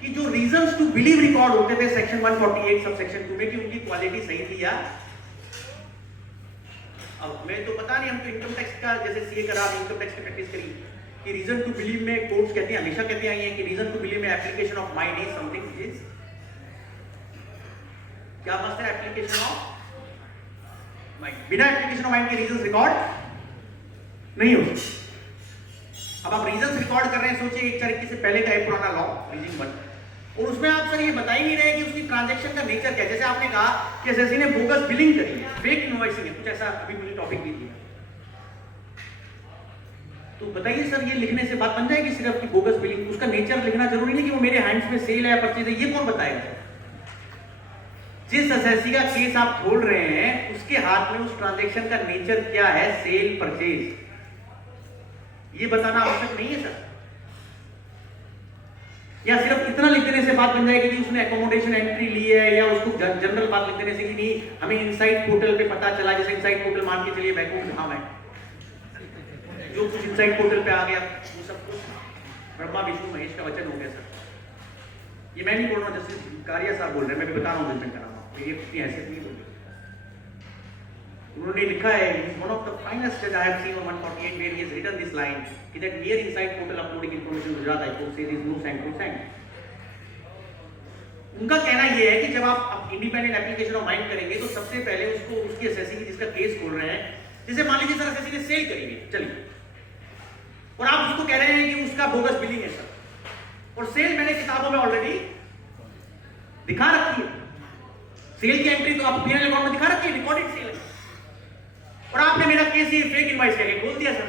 कि जो रीजंस टू बिलीव रिकॉर्ड होते थे सेक्शन 148 सब सेक्शन 2 में कि उनकी क्वालिटी सही थी या। अब मैं तो पता नहीं, हम तो इनकम टैक्स का जैसे सीए करा, इनकम टैक्स की प्रैक्टिस करी कि रीजन टू बिलीव में कोर्ट्स कहते हैं, हमेशा कहते आई हैं कि रीजन टू बिलीव में application of mind is something which is क्या मस्त है, एप्लीकेशन ऑफ माइंड। बिना एप्लीकेशन ऑफ माइंड के रीजंस रिकॉर्ड नहीं हो सकते। अब आप रीजंस रिकॉर्ड कर रहे हैं, सोचिए 1/4/21 से पहले का एक पुराना लॉ रिजीम 1 और उसमें आप सर ये बता ही नहीं रहे कि उसकी ट्रांजैक्शन का नेचर क्या है। जैसे आपने कहा कि एसएससी ने बोगस बिलिंग करी है, फेक इनवॉइसिंग है, कुछ ऐसा अभी मुझे टॉपिक दी थी, तो बताइए सर ये लिखने से बात बन जाएगी सिर्फ कि बोगस बिलिंग, उसका नेचर लिखना जरूरी नहीं कि वो मेरे हैंड्स में सेल है या परचेज है, ये कौन बताएगा। जिस एसएससी का केस आप खोल रहे हैं उसके हाथ में उस ट्रांजैक्शन का नेचर क्या है, सेल परचेज, ये बताना आवश्यक नहीं है सर। या सिर्फ इतना लिख देने से बात बन जाएगी कि उसने एकोमोडेशन एंट्री ली है या उसको जनरल बात लिख देने से कि नहीं हमें इनसाइड पोर्टल पे पता चला, जैसे इनसाइड पोर्टल मान के चलिए बैकअप धाम है, जो कुछ इनसाइड पोर्टल पे आ गया वो सब कुछ ब्रह्मा विष्णु महेश का वचन हो गया सर। ये मैं नहीं बोल रहा हूँ, जस्टिस कारिया साहब बोल रहे हैं, मैं भी बता रहा हूँ जजमेंट का नाम, ये इतनी हैसियत नहीं बोल रही। उन्होंने लिखा है वन ऑफ द फाइनेस्ट जज I have seen on 148 where he has written this line कि that near inside portal uploading information Gujarat high court says is no sacrosanct. उनका कहना यह है कि जब आप इंडिपेंडेंट एप्लीकेशन ऑफ माइंड करेंगे तो सबसे पहले उसको उसकी एसएससी की जिसका केस खोल रहे हैं, जैसे मान लीजिए सर एसएससी ने सेल करी है, चलिए, और आप उसको कह रहे हैं कि उसका बोगस बिलिंग है सर, और सेल मैंने किताबों में ऑलरेडी दिखा रखी है, सेल की एंट्री तो आप पीएनएल अकाउंट में दिखा रखी है, रिकॉर्डेड सेल है, और आपने मेरा केस ये फेक इनवॉइस करके खोल दिया सर।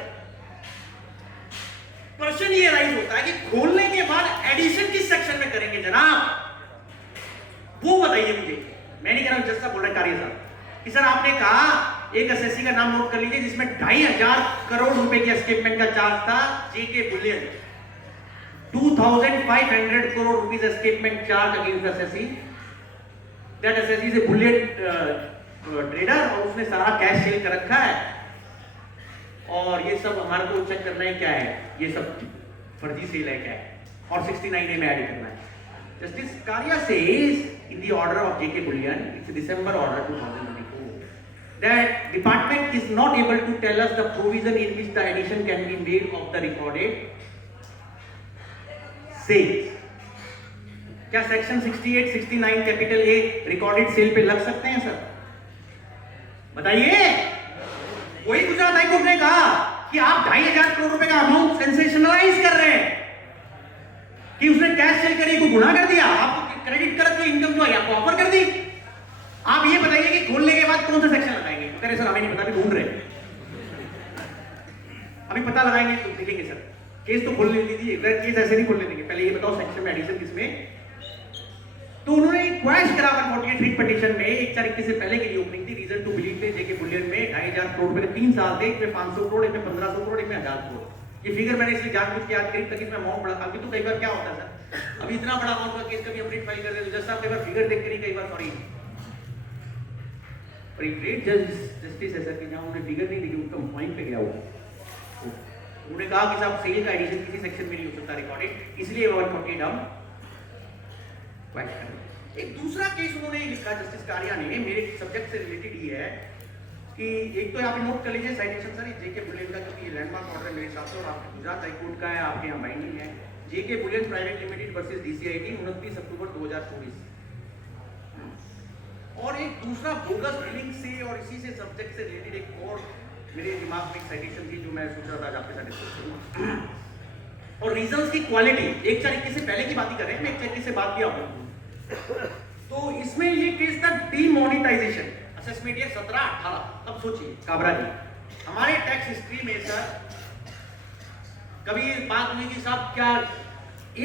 प्रश्न ये राइज होता है कि खोलने के बाद एडिशन किस सेक्शन में करेंगे जनाब, वो बताइए मुझे। मैं नहीं कह रहा हूं, जैसा बोल रहे कार्य साहब कि सर आपने कहा एक एसएससी का नाम नोट कर लीजिए जिसमें 2,500 करोड़ रुपए के एस्केपमेंट का चार्ज था, JK bullion, 2,500 crore rupees escapement charge against SSC. That SSC is a bullion trader और उसने सारा कैश सेल कर रखा है, और ये सब हमारे को चेक करना है क्या है, ये सब फर्जी सेल है क्या है, और 69A में ऐड करना है। जस्टिस कारिया says in the order of J.K. Bullion, it's a December order 2024, that department is not able to tell us the provision in which the addition can be made of the recorded sales. क्या section 68, 69 capital A recorded sale पे लग सकते हैं sir, बताइए। वही Gujarat high court ने कहा कि आप 2,500 करोड़ रुपए का अमाउंट सेंसेशनलाइज कर रहे हैं कि उसने कैश सेल करी को गुनाह कर दिया, आपको क्रेडिट कर दी इनकम जो है आपको ऑफर कर दी। आप ये बताइए कि खोलने के बाद कौन सा सेक्शन लगाएंगे, कह सर हमें नहीं पता, अभी ढूंढ रहे हैं, अभी पता लगाएंगे तो देखेंगे सर, केस तो खोलने दीजिए, केस ऐसे नहीं खोलने देंगे, पहले ये बताओ सेक्शन में एडिशन किसमें। तो उन्होंने क्वेश करा 148 रिट पिटीशन में 1/4/21 से पहले की ओपनिंग थी, रीजन टू बिलीव थे जेके बुलियन में 2,500 करोड़ रुपए के 3 साल थे, एक में 500 करोड़, एक में 1,500 करोड़, एक में 1,000 करोड़। ये फिगर मैंने इसलिए जानबूझ के याद करी ताकि इसमें अमाउंट बड़ा, अभी तो कई बार क्या होता है सर, अभी इतना बड़ा अमाउंट का केस कभी हम रिट फाइल करते हैं तो जस्ट आप कई बार फिगर देख कर ही कई बार सॉरी पर एक ग्रेट जस्टिस है सर कि जहाँ उन्होंने फिगर नहीं देखी, उनका पॉइंट पे गया वो, उन्होंने कहा कि साहब सेल का एडिशन किसी सेक्शन में नहीं हो सकता रिकॉर्डेड, इसलिए 148 हम वाइट कर। एक दूसरा केस उन्होंने लिखा जस्टिस कारिया ने, मेरे सब्जेक्ट से रिलेटेड ही है कि एक तो यहाँ पे नोट कर लीजिए साइटेशन सर, जेके बुलियन का, क्योंकि ये लैंडमार्क ऑर्डर है मेरे हिसाब से और आपके गुजरात हाईकोर्ट का है, आपके यहाँ बाइंडिंग है। JK bullion private limited versus DCIT 29 अक्टूबर 2024। और एक दूसरा बोगस बिलिंग से और इसी से सब्जेक्ट से रिलेटेड एक और मेरे दिमाग में एक साइटेशन थी जो मैं सोच रहा था आज आपके साथ डिस्कस करूँ। और रीजंस की क्वालिटी, एक तरीके से पहले की बात ही कर रहे हैं, मैं एक तरीके से बात किया हूँ। तो इसमें ये केस था डीमोनेटाइजेशन असेसमेंट ईयर 17-18। अब सोचिए काबरा जी, हमारे टैक्स हिस्ट्री में सर कभी बात हुई कि साहब क्या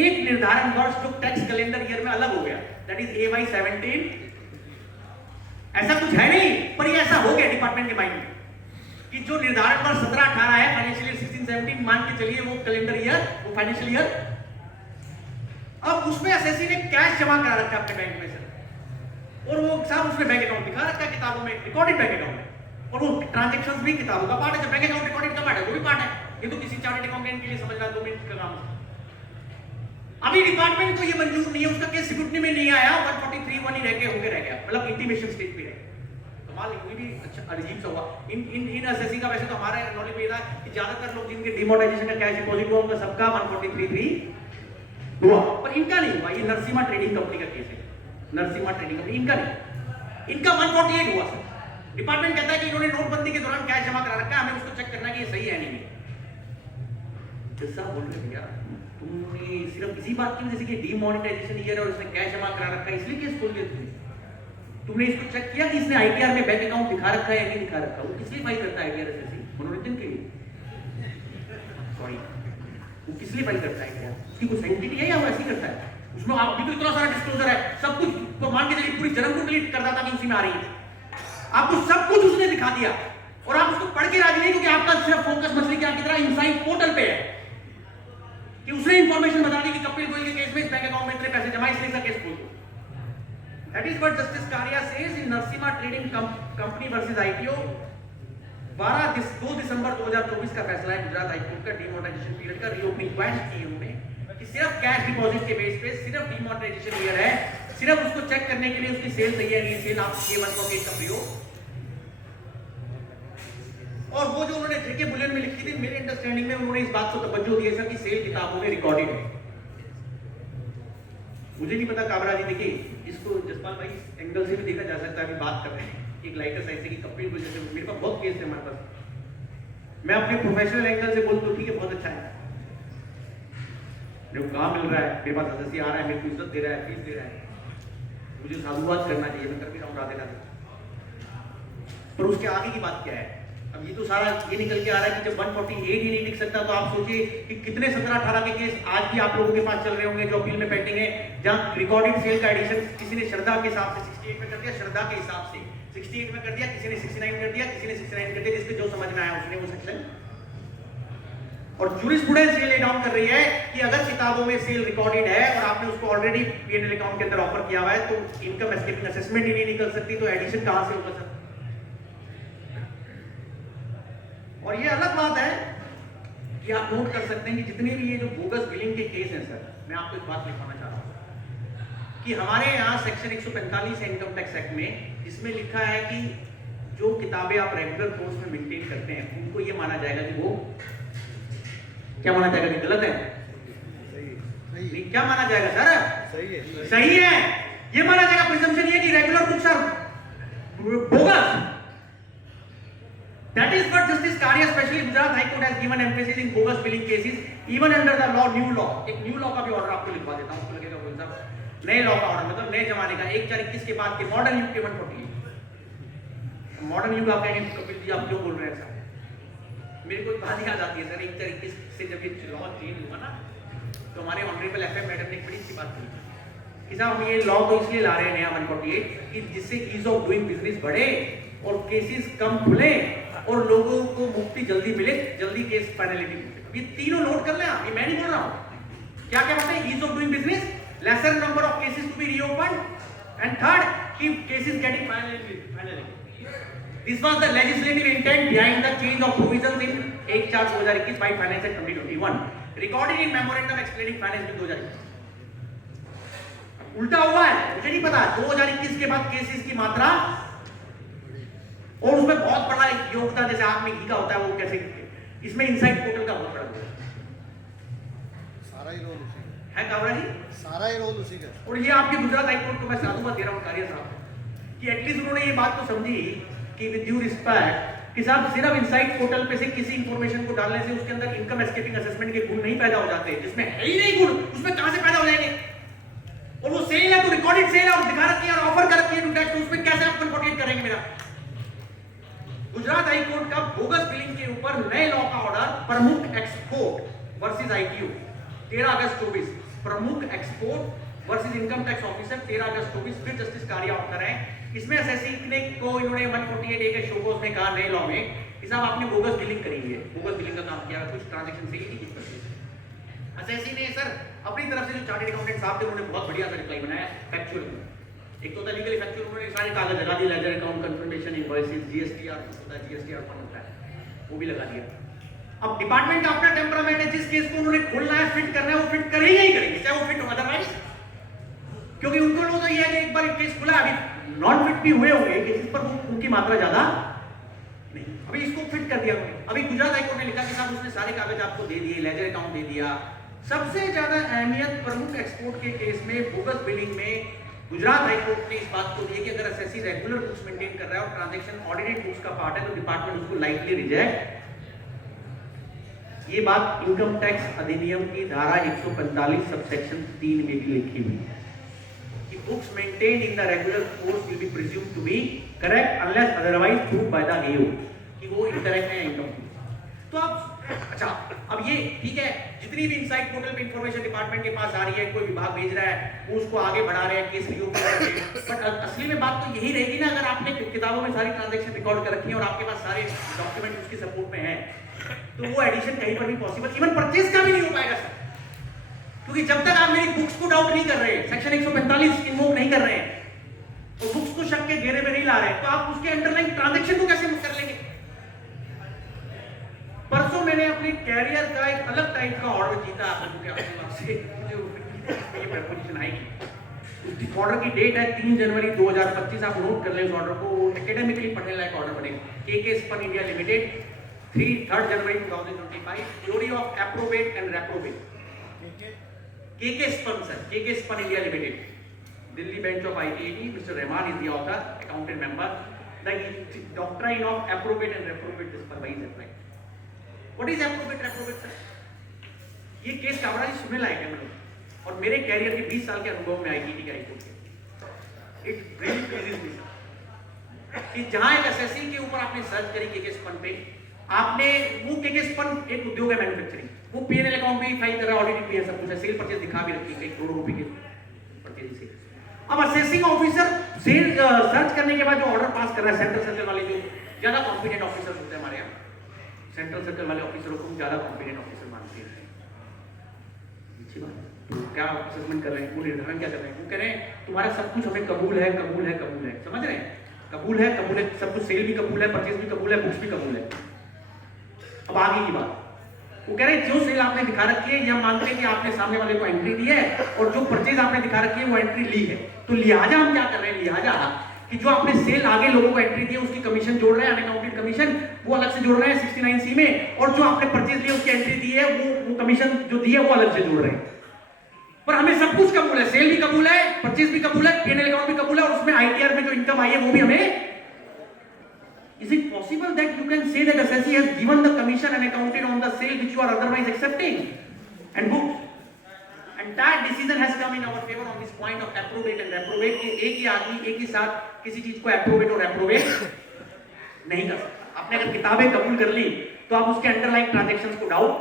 एक निर्धारण वर्ष जो टैक्स कैलेंडर ईयर में अलग हो गया, दैट इज AY 17, ऐसा कुछ है नहीं, पर ये ऐसा हो गया डिपार्टमेंट के माइंड में कि जो निर्धारण वर्ष 17-18 है, फाइनेंशियल ईयर 16-17 मान के चलिए वो कैलेंडर ईयर, वो फाइनेंशियल ईयर, अब उसमें एसएससी ने कैश जमा करा रखा है अपने बैंक में सर, और वो साहब उसमें बैंक अकाउंट दिखा रखा है किताबों में, रिकॉर्डेड बैंक अकाउंट है, और वो ट्रांजैक्शंस भी किताबों का पार्ट है। जब बैंक अकाउंट रिकॉर्डेड का पार्ट है, वो भी पार्ट है। ये तो किसी चार्टर्ड अकाउंटेंट के लिए समझना 2 मिनट का काम है। अभी डिपार्टमेंट को ये मंजूर नहीं है, उसका केस स्क्रूटनी में नहीं आया, 143(1) ही रह गया, मतलब इंटीमेशन स्टेज पे रह गया। कमाल हुई भी, अच्छा अजीब सा हुआ। इन एसएससी का वैसे तो हमारा नॉलेज में था कि ज्यादातर लोग जिनके डिमोनेटाइजेशन का कैश डिपॉजिट हुआ उनका सबका 143(3) हुआ, पर इनका नहीं हुआ। ये नरसिम्हा ट्रेडिंग कंपनी का केस है, नरसिम्हा ट्रेडिंग कंपनी, इनका नहीं, इनका 148 हुआ सर। डिपार्टमेंट कहता है कि इन्होंने नोटबंदी के दौरान कैश जमा करा रखा है, हमें उसको चेक करना कि ये सही है नहीं। जैसा बोल रहे भैया तुमने सिर्फ इसी बात की, जैसे कि डीमोनेटाइजेशन ईयर और इसने कैश जमा करा रखा है इसलिए केस खोल दिया तुमने इसको चेक किया कि इसने आईटीआर में बैंक अकाउंट दिखा रखा है या नहीं दिखा रखा? वो किस लिए फाइल करता है आईटीआर एसएससी? मनोरंजन के लिए, सॉरी, वो किस लिए फाइल करता है क्या? उसकी कोई साइंटिफिक है या वो ऐसे ही करता है? उसमें आप भी तो इतना सारा डिस्क्लोजर है, सब कुछ तो मान के चलिए पूरी जन्म को डिलीट कर देता कि उसी में आ रही है, आपको सब कुछ उसने दिखा दिया और आप उसको पढ़ के राजी नहीं, क्योंकि आपका सिर्फ फोकस मछली की तरह इनसाइट पोर्टल पे है कि उसने इंफॉर्मेशन बता दी कि कपिल गोयल के केस में इस बैंक अकाउंट में इतने पैसे जमा, इसलिए इसका केस खोल दो। दैट इज व्हाट जस्टिस कारिया says in Narasimha trading company versus ITO. 2 दिसंबर 2024 का फैसला है गुजरात हाईकोर्ट का। डीमोनेटाइजेशन पीरियड का रीओपनिंग क्वेश्चन की उन्होंने कि सिर्फ कैश डिपॉजिट के बेस पे सिर्फ डीमोनेटाइजेशन ईयर है, सिर्फ उसको चेक करने के लिए उसकी सेल सही है नहीं सेल, आप ये 148 का प्रयोग। और वो जो उन्होंने जेके बुलियन में लिखी थी, मेरे अंडरस्टैंडिंग में उन्होंने इस बात को तवज्जो दी है सर कि सेल किताबों में रिकॉर्डेड है। मुझे नहीं पता काबरा जी, देखिए इसको जसपाल भाई इस एंगल से भी देखा जा सकता है। अभी बात कर रहे हैं एक लाइटर साइड से कि कपिल को, जैसे मेरे पास बहुत केस है हमारे पास, मैं अपने प्रोफेशनल एंगल से बोल तो ठीक है बहुत अच्छा है, मेरे को काम मिल रहा है, मेरे पास एसएससी आ रहा है, मेरे को इज्जत दे रहा है, फीस दे रहा है, मुझे साधुवाद करना चाहिए, मैं कर भी रहा हूँ राधे राधे। पर उसके आगे की बात क्या है? अब ये तो सारा ये निकल के आ रहा है कि जब 148 ही नहीं लिख सकता तो आप सोचिए कि कितने 17-18 के केस आज भी आप लोगों के पास चल रहे होंगे जो अपील में पेंडिंग है, जहां रिकॉर्डेड सेल का एडिशन किसी ने श्रद्धा के हिसाब से 68 में कर दिया, श्रद्धा के हिसाब से 68 में कर दिया, किसी ने 69 कर दिया, किसी ने 69 कर दिया, जिसके जो समझ में आया उसने वो सेक्शन। और जूरिस्प्रूडेंस ये ले डाउन कर रही है कि अगर किताबों में सेल रिकॉर्डेड है और आपने उसको ऑलरेडी पीएनएल अकाउंट के अंदर ऑफर किया हुआ है तो इनकम एस्केपिंग असेसमेंट ही नहीं निकल सकती, तो एडिशन कहां से होगा सर? और ये अलग बात है कि आप नोट कर सकते हैं कि जितने भी ये जो बोगस बिलिंग के केस हैं सर, मैं आपको एक बात लिखवाना चाह रहा हूं कि हमारे यहाँ सेक्शन 145 है इनकम टैक्स एक्ट में, जिसमें लिखा है कि जो किताबें आप रेगुलर कोर्स में मेंटेन करते हैं उनको ये माना जाएगा कि वो क्या माना जाएगा कि गलत है? नहीं, क्या माना जाएगा सर? सही है। ये माना जाएगा, प्रिजम्पशन ये कि regular books are bogus. That is what Justice Karia, especially Gujarat High Court, has given emphasis in bogus billing cases, even under the law, new law. एक न्यू लॉ का भी ऑर्डर आपको लिखवा देता हूँ, उसको लगेगा बोल साहब नए लॉ का ऑर्डर, मतलब नए जमाने का 1/4/21 के बाद के मॉडर्न युग के 148। मॉडर्न युग आप कहेंगे कपिल जी आप क्यों बोल रहे हैं ऐसा? मेरे को बात याद आती है सर, 1/4/21 से जब ये लॉ चेंज हुआ ना तो हमारे ऑनरेबल एफएम मैडम ने एक बड़ी सी बात कही कि साहब हम ये लॉ तो इसलिए ला रहे हैं नया 148 कि जिससे ईज ऑफ डूइंग बिजनेस बढ़े और केसेस कम खुले और लोगों को मुक्ति जल्दी मिले, जल्दी केस फाइनलिटी मिले। ये तीनों नोट कर लें आप, ये मैं नहीं बोल रहा हूं। क्या क्या बोलते हैं? Ease of doing business, lesser number of cases to be reopened, and third कि cases getting finality. This was the legislative intent behind the change of provisions in 1/4/2021 by Finance Act 2021, recorded in Memorandum Explaining Finance Bill 2021. उल्टा हुआ है, मुझे नहीं पता 2021 के बाद cases की मात्रा और उसमें बहुत बड़ा एक योगदान, जैसे आग में घी का होता है, वो कैसे इसमें इनसाइड पोर्टल का बहुत बड़ा सारा ही रोल उसी का है। काबरा जी, सारा ही रोल उसी का। और ये आपके गुजरात हाईकोर्ट को मैं साधुवाद दे रहा हूँ कार्य साहब कि एटलीस्ट उन्होंने ये बात तो समझी कि विद ड्यू रिस्पेक्ट कि साहब सिर्फ इनसाइड पोर्टल पे से किसी इंफॉर्मेशन को डालने से उसके अंदर इनकम एस्केपिंग असेसमेंट के गुण नहीं पैदा हो जाते, जिसमें है ही नहीं गुण, उसमें कहां से पैदा हो जाएंगे? और वो सेल है तो रिकॉर्डेड सेल है और दिखा रखी है और ऑफर कर रखी है टू टैक्स, तो उसमें कैसे आप कंपोर्टेट करेंगे? मेरा गुजरात हाईकोर्ट का बोगस बिलिंग के ऊपर नए लॉ का ऑर्डर प्रमुख एक्सपोर्ट वर्सेस आईटीयू 13 अगस्त 24, प्रमुख export versus income tax officer 13 अगस्त 24, फिर जस्टिस कार्या ऑर्डर है। इसमें एसएससी ने को इन्होंने 148 ए के शोकोस में कहा नए लॉ में कि साहब आपने बोगस बिलिंग करी है, बोगस बिलिंग का काम किया, कुछ ट्रांजैक्शन से ही नहीं की। एसएससी ने सर अपनी तरफ से जो चार्टर्ड अकाउंटेंट साहब थे उन्होंने बहुत बढ़िया सा रिप्लाई बनाया फैक्चुअल में। एक तो लीगली फैक्चुअल, उन्होंने सारे कागज लगा दिए, ledger account, confirmation, invoices, GSTR होता है, जीएसटीआर फंड होता है, वो भी लगा दिया। अब डिपार्टमेंट का अपना टेम्परामेंट है, जिस केस को उन्होंने खोलना है, फिट करना है, वो फिट करेंगे ही करेंगे, चाहे वो फिट हो अदरवाइज, क्योंकि उनको लोग तो ये है कि एक बार केस खुला, अभी नॉन फिट भी हुए होंगे केसेस पर, उनकी मात्रा ज्यादा नहीं, अभी इसको फिट कर दिया उन्होंने। अभी गुजरात हाईकोर्ट ने लिखा कि साहब उसने सारे कागज आपको दे दिए, लेजर अकाउंट दे दिया। सबसे ज्यादा अहमियत प्रमुख एक्सपोर्ट के केस में बोगस बिलिंग में गुजरात हाईकोर्ट ने इस बात को दी है कि अगर एसएससी रेगुलर बुक्स मेंटेन कर रहा है और ट्रांजैक्शन ऑर्डिनेट बुक्स का पार्ट है तो डिपार्टमेंट उसको लाइटली रिजेक्ट। ये बात इनकम टैक्स अधिनियम की धारा 145 सबसेक्शन 3 में भी लिखी हुई है कि books maintained in the regular course will be presumed to be correct unless otherwise proved by the AO कि वो इनकरेक्ट है या इनकम्प्लीट। तो अब अच्छा, अब ये ठीक है, जितनी भी इनसाइड पोर्टल पे इंफॉर्मेशन डिपार्टमेंट के पास आ रही है, कोई विभाग भेज रहा है, वो उसको आगे बढ़ा रहे हैं, केस रिओपन कर रहे हैं, बट असली में बात तो यही रहेगी ना, अगर आपने किताबों में सारी ट्रांजैक्शन रिकॉर्ड कर रखी है और आपके पास सारे डॉक्यूमेंट उसकी सपोर्ट में हैं, तो वो एडिशन कहीं पर भी पॉसिबल, इवन परचेज का भी नहीं हो पाएगा सर, क्योंकि जब तक आप मेरी बुक्स को डाउट नहीं कर रहे, सेक्शन 145 इन्वोक नहीं कर रहे हैं और बुक्स को शक के घेरे में नहीं ला रहे, तो आप उसके अंडरलाइन ट्रांजैक्शन को कैसे कर लेंगे? परसों मैंने अपने कैरियर का एक अलग टाइप का ऑर्डर जीता, आपसे ये प्रपोजिशन आएगी। उस ऑर्डर की डेट है 3 जनवरी 2025, आप नोट कर लें उस ऑर्डर को, एकेडमिकली पढ़ने लायक ऑर्डर बनेगा। केके स्पन इंडिया लिमिटेड 3 जनवरी 2025, theory of approbate and reprobate. KK spun sir, KK spun India limited, Delhi bench of IIT, mister Rahman is the author, accountant member. The doctrine of approbate and reprobate is pairwise apply. What is appropriate reprobate sir? ये case Kabra ji सुनने लायक है मतलब, और मेरे career के 20 साल के अनुभव में IIT के हाईकोर्ट के, it really pleases me sir कि जहां एक एसएससी के ऊपर आपने सर्च करी केके स्पन पे, आपने वो केके स्पन एक उद्योग है मैन्युफैक्चरिंग, वो P&L अकाउंट भी फाइल कर रहा है, ऑडिट भी है, सब कुछ है, सेल परचेज दिखा भी रखी है, कई करोड़ों रुपए के परचेज से। अब असेसिंग ऑफिसर सेल सर्च करने के बाद जो ऑर्डर पास कर रहा है, सेंट्रल सर्कल वाले जो ज्यादा कॉम्पिटेंट ऑफिसर होते हैं हमारे यहाँ, सेंट्रल सर्कल वाले ऑफिसरों को ज्यादा कॉम्पिटेंट ऑफिसर मानते हैं, अच्छी बात। तो क्या असेसमेंट कर रहे हैं, वो निर्धारण क्या कर रहे हैं, वो कह रहे हैं तुम्हारा सब कुछ हमें कबूल है, कबूल है, कबूल है, समझ रहे हैं, कबूल है, कबूल है, सब कुछ, सेल भी कबूल है, परचेज भी कबूल है, बुक्स भी कबूल है। अब आगे की बात, वो कह रहे हैं जो सेल आपने दिखा रखी है, हम मानते हैं कि आपने सामने वाले को एंट्री दी है और जो परचेज आपने दिखा रखी है वो एंट्री ली है, तो लिहाजा हम क्या कर रहे हैं, लिहाजा कि जो आपने सेल आगे लोगों को एंट्री दी है उसकी कमीशन जोड़ रहे हैं, अनअकाउंटेड कमीशन वो अलग से जोड़ रहे हैं 69C में, और जो आपने परचेज लिया उसकी एंट्री दी है वो कमीशन जो दी है वो अलग से जोड़ रहे हैं। पर हमें सब कुछ कबूल है, सेल भी कबूल है, परचेज भी कबूल है, P&L अकाउंट भी कबूल है, और उसमें ITR में जो इनकम आई है वो भी हमें। Is it possible that you can say that SSC has given the commission and accounted on the sale which you are otherwise accepting and booked? Entire decision has come in our favor on this point of approbate and reprobate कि एक ही आदमी एक ही साथ किसी चीज को approbate और reprobate नहीं कर सकता। आपने अगर किताबें कबूल कर ली तो आप उसके अंडरलाइन ट्रांजैक्शंस को doubt.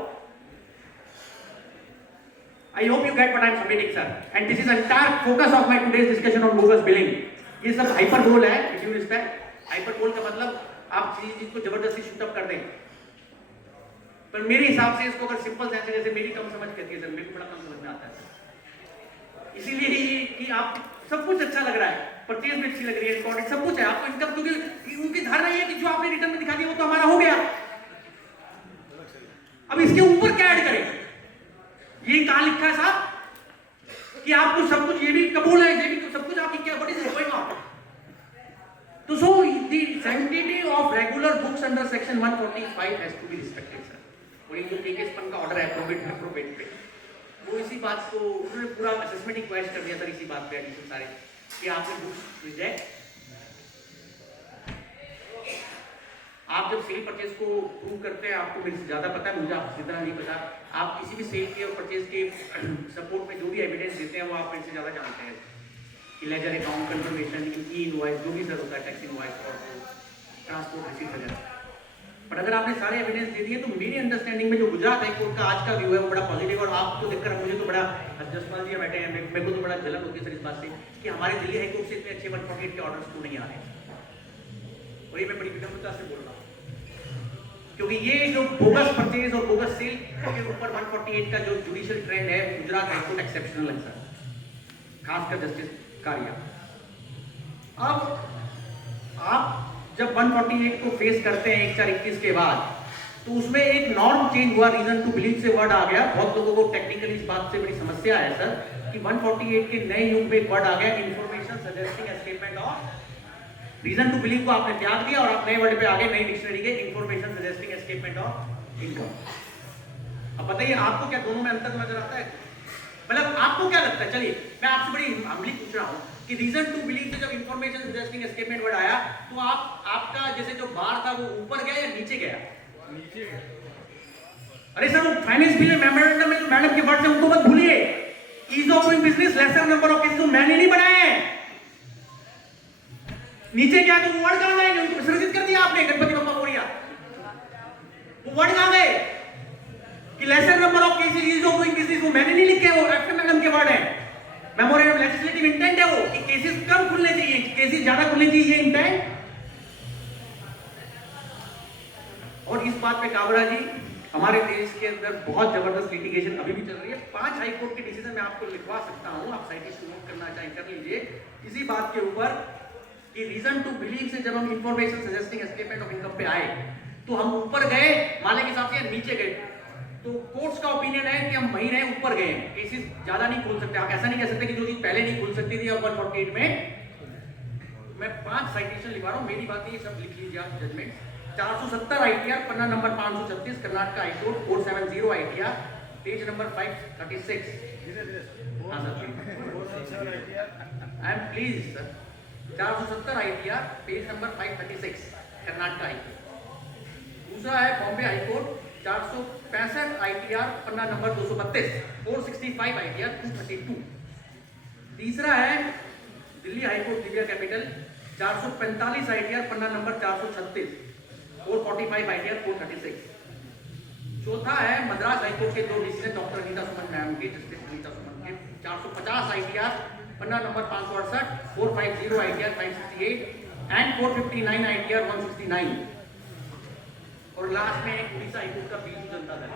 I hope you get what I am submitting, sir. And this is entire focus of my today's discussion on bogus billing. ये सब हाइपरबोल है, with due respect. हाइपरबोल का मतलब आप चीज को जबरदस्ती शूट अप कर दें, पर मेरे हिसाब से इसको अगर सिंपल सेंस जैसे मेरी कम समझ कहती है सर, मेरे को बड़ा कम समझ में आता है। इसीलिए ये कि आप सब कुछ अच्छा लग रहा है, परचेज भी अच्छी लग रही है, प्रोडक्ट सब कुछ है, आपको इनकम, क्योंकि उनकी धारणा ये है कि जो आपने रिटर्न में दिखा दिया वो तो हमारा हो गया, अब इसके ऊपर क्या ऐड करें? ये कहां लिखा है साहब कि आपको सब कुछ, ये भी कबूल है, ये भी सब कुछ, आपकी क्या, व्हाट इज गोइंग ऑन? तो so the sanctity of regular books under section 145 has to be respected sir. और ये जो केकेसपन का ऑर्डर है प्रोबेट पे, वो इसी बात को उन्होंने पूरा असेसमेंट रिक्वेस्ट कर दिया सर, इसी बात पे एडिशन सारे कि आपने बुक्स रिजेक्ट, आप जब सेल परचेज को प्रूव करते हैं, आपको मेरे से ज्यादा पता है, मुझे आपसे जितना नहीं पता, आप किसी भी सेल के और परचेज के सपोर्ट में जो भी एविडेंस देते हैं वो आप मेरे से ज्यादा जानते हैं कि लेजर अकाउंट कंफर्मेशन, ई इनवॉइस, जो भी सर होता है, टैक्स इनवॉइस और ट्रांसपोर्ट रिसीट वगैरह। पर अगर आपने सारे एविडेंस दे दिए तो मेरी अंडरस्टैंडिंग में जो गुजरात हाई कोर्ट का आज का व्यू है वो बड़ा पॉजिटिव, और आपको देखकर मुझे तो बड़ा, जसपाल जी बैठे हैं, मेरे को तो बड़ा जलन होती है सर इस बात से कि हमारे दिल्ली हाई कोर्ट से इतने अच्छे 148 के ऑर्डर्स क्यों नहीं आ रहे, और ये मैं बड़ी विनम्रता से बोल रहा हूँ, क्योंकि ये जो बोगस परचेज और बोगस सेल के ऊपर 148 का जो जुडिशियल ट्रेंड है, गुजरात हाई कोर्ट एक्सेप्शनल है सर, खासकर जस्टिस कारिया। अब आप जब 148 को फेस करते हैं 1421 के बाद, तो उसमें एक नॉर्म चेंज हुआ, रीजन टू बिलीव से वर्ड आ गया, बहुत लोगों को टेक्निकली इस बात से बड़ी समस्या है सर कि 148 के नए युग में एक वर्ड आ गया, information suggesting escapement of, reason to believe को आपने त्याग दिया और आप नए वर्ड पे आ गए, नई डिक्शनरी के information suggesting escapement of income. अब बताइए आपको क्या दोनों में अंतर नजर आता है? मतलब आपको क्या लगता है? चलिए मैं आपसे बड़ी हम्बली पूछ रहा हूं कि रीजन टू बिलीव से जब इंफॉर्मेशन सजेस्टिंग एस्केपमेंट वर्ड आया तो आपका जैसे जो बार था वो ऊपर गया या नीचे गया? नीचे गया। अरे सर वो फाइनेंस बिल मेमोरेंडम में जो मैडम के वर्ड से उनको मत भूलिए, ease of doing business, lesser number of cases, मैंने नहीं बनाए हैं, नीचे गया तो वो वर्ड कहां गए? उनको विसर्जित कर दिया आपने, गणपति बप्पा मोरिया, वो वर्ड कहां गए कि lesser number of cases, ease of doing business, वो मैंने नहीं लिखे, वो एफएमएलएम के वर्ड है, मेमोरेंडम लेजिस्लेटिव इंटेंट है वो कि केसेस कम खुलने चाहिए, केसेस ज्यादा खुलने चाहिए, ये इंटेंट। और इस बात पे काबरा जी, हमारे देश के अंदर बहुत जबरदस्त लिटिगेशन अभी भी चल रही है, 5 हाई कोर्ट के डिसीजन मैं आपको लिखवा सकता हूं, आप साइटेशन नोट करना चाहें कर लीजिए, इसी बात के ऊपर कि रीजन टू बिलीव से जब हम information suggesting escapement of income पे आए तो हम ऊपर गए माले के हिसाब से, नीचे गए, तो कोर्ट्स का ओपिनियन है कि हम वहीं रहे, ऊपर गए, केसेस ज्यादा नहीं खोल सकते। आप ऐसा नहीं कह सकते कि जो चीज पहले नहीं खुल सकती थी अब 148 में। मैं 5 साइटेशन लिखवा रहा हूं, मेरी बात ये सब लिख लीजिए आप, जजमेंट 470 आईटीआर, पन्ना number 536, Karnataka high court, 470 ITR, page number 536। हां sir, I am please sir, 470 ITR, page number 536, Karnataka high court. दूसरा है बॉम्बे हाई कोर्ट, 465 आईटीआर, पन्ना नंबर 232, 465 आईटीआर 232। तीसरा है Delhi high court Divya capital, 445 ITR, पन्ना नंबर 436, 445 आईटीआर 436। चौथा है मद्रास हाई कोर्ट के 2 डिसीजन डॉक्टर अनीता सुमन मैम के, जस्टिस अनीता सुमन के, 450 आईटीआर, पन्ना नंबर 568, 450 आईटीआर 568 एंड 459 आईटीआर 169। और लास्ट में एक उड़ीसा हाईकोर्ट का बीजू जनता दल,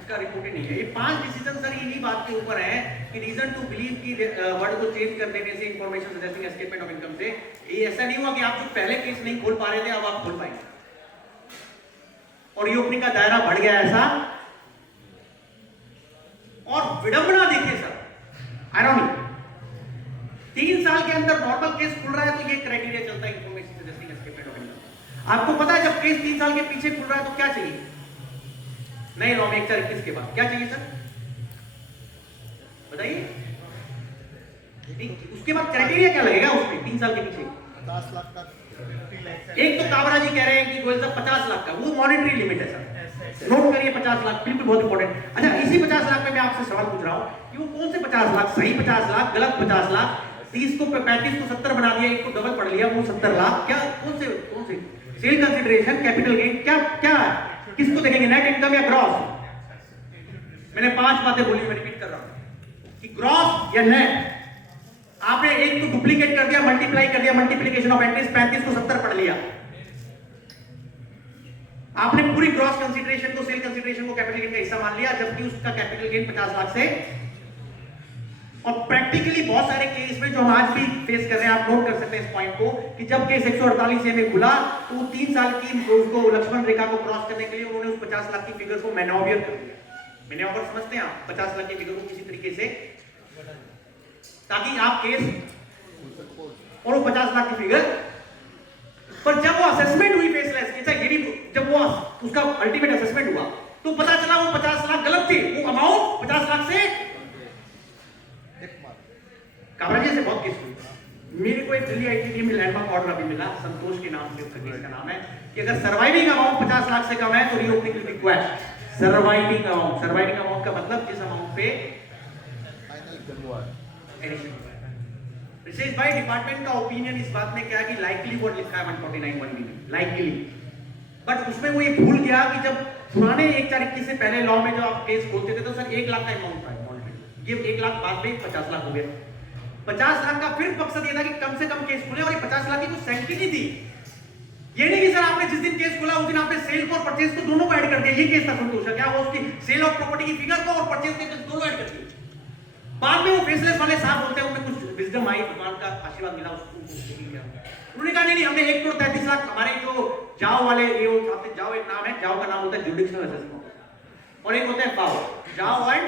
इसका रिपोर्ट ही नहीं है। ये 5 डिसीजन सर इन्हीं बात के ऊपर है कि रीजन टू बिलीव की वर्ड को चेंज कर देने से, information suggesting escapement of income से, ये ऐसा नहीं हुआ कि आप जो पहले केस नहीं खोल पा रहे थे अब आप खोल पाएंगे और रीओपनिंग का दायरा बढ़ गया ऐसा। और विडंबना देखिए सर, आयरॉनी, 3 साल के अंदर नॉर्मल केस खुल रहा है तो ये क्राइटेरिया चलता है information suggesting escapement of income. आपको पता है जब केस 3 साल के पीछे खुल रहा है तो क्या चाहिए नए लॉ में 1421 के बाद क्या चाहिए सर बताइए? उसके बाद क्राइटेरिया क्या लगेगा उसमें 3 साल के पीछे? 10 लाख का। एक तो काबरा जी कह रहे हैं कि गोयल साहब 50 लाख का, वो मॉनेटरी लिमिट है सर, नोट करिए 50 लाख, बिल्कुल बहुत इंपॉर्टेंट। अच्छा इसी 50 लाख में मैं आपसे सवाल पूछ रहा हूं कि वो कौन से 50 लाख, सही 50 लाख, गलत 50 लाख, 30 को 35 को 70 बना दिया, एक को डबल पढ़ लिया, वो 70 लाख, क्या कौन से सेल कंसिडरेशन, कैपिटल गेन, क्या किसको देखेंगे, नेट इनकम या ग्रॉस? मैंने 5 बातें बोली, मैं रिपीट कर रहा हूं कि ग्रॉस या नेट। आपने एक तो डुप्लीकेट कर दिया, मल्टीप्लाई कर दिया, मल्टीप्लिकेशन ऑफ एंट्रीज, 35 को 70 पढ़ लिया। आपने पूरी ग्रॉस कंसीडरेशन को, सेल कंसीडरेशन को कैपिटल गेन का हिस्सा मान लिया, जबकि उसका कैपिटल गेन 50 लाख से और प्रैक्टिकली बहुत सारे केस में जो हम आज भी फेस कर रहे हैं, आप नोट कर सकते हैं इस पॉइंट को, कि जब केस 148 में खुला तो 3 साल की उसको लक्ष्मण रेखा को क्रॉस करने के लिए उन्होंने उस 50 लाख की फिगर को मैनोवर कर दिया। मैनोवर समझते हैं आप? 50 लाख की फिगर को किसी तरीके से, ताकि आप केस और वो 50 लाख की फिगर, पर जब वो असेसमेंट हुई फेसलेस की, ये भी जब वो उसका अल्टीमेट असेसमेंट हुआ तो पता चला वो 50 लाख गलत थे, वो अमाउंट 50 लाख से काबराजी से बहुत केस हुई। मेरे को एक दिल्ली आईटीडी में लैंडमार्क ऑर्डर अभी मिला, संतोष के नाम से उसका केस का नाम है, कि अगर सर्वाइविंग अमाउंट 50 लाख से कम है तो reopening will be question. Surviving amount का मतलब जिस अमाउंट पे एडिशन। विशेष भाई डिपार्टमेंट का ओपिनियन इस बात में क्या है कि लाइकली वर्ड लिखा है 149 1 में लाइकली, बट उसमें वो ये भूल गया कि जब पुराने 1/4 से पहले लॉ में जो आप केस खोलते थे तो सर 1 लाख का अमाउंट था, ये 1 लाख बाद में 50 लाख हो गया। 50 लाख का फिर मकसद ये था कि कम से कम केस खुले, और ये 50 लाख की कुछ सैंक्टिटी थी। ये नहीं कि सर आपने जिस दिन केस खुला उस दिन आपने सेल को और परचेज को दोनों को ऐड कर दिया, ये केस था संतोष का, क्या वो उसकी सेल ऑफ प्रॉपर्टी की फिगर को और परचेज के दोनों ऐड कर दिए। बाद में वो फेसलेस वाले साहब बोलते हैं उनमें कुछ विजडम आई, भगवान का आशीर्वाद मिला उसको, उन्होंने कहा नहीं हमने 1 करोड़ 33 लाख, हमारे जो जाओ वाले ये आपसे जाओ एक नाम है, जाओ का नाम होता है जुडिशियल असेसमेंट और एक होता है पाओ, जाओ एंड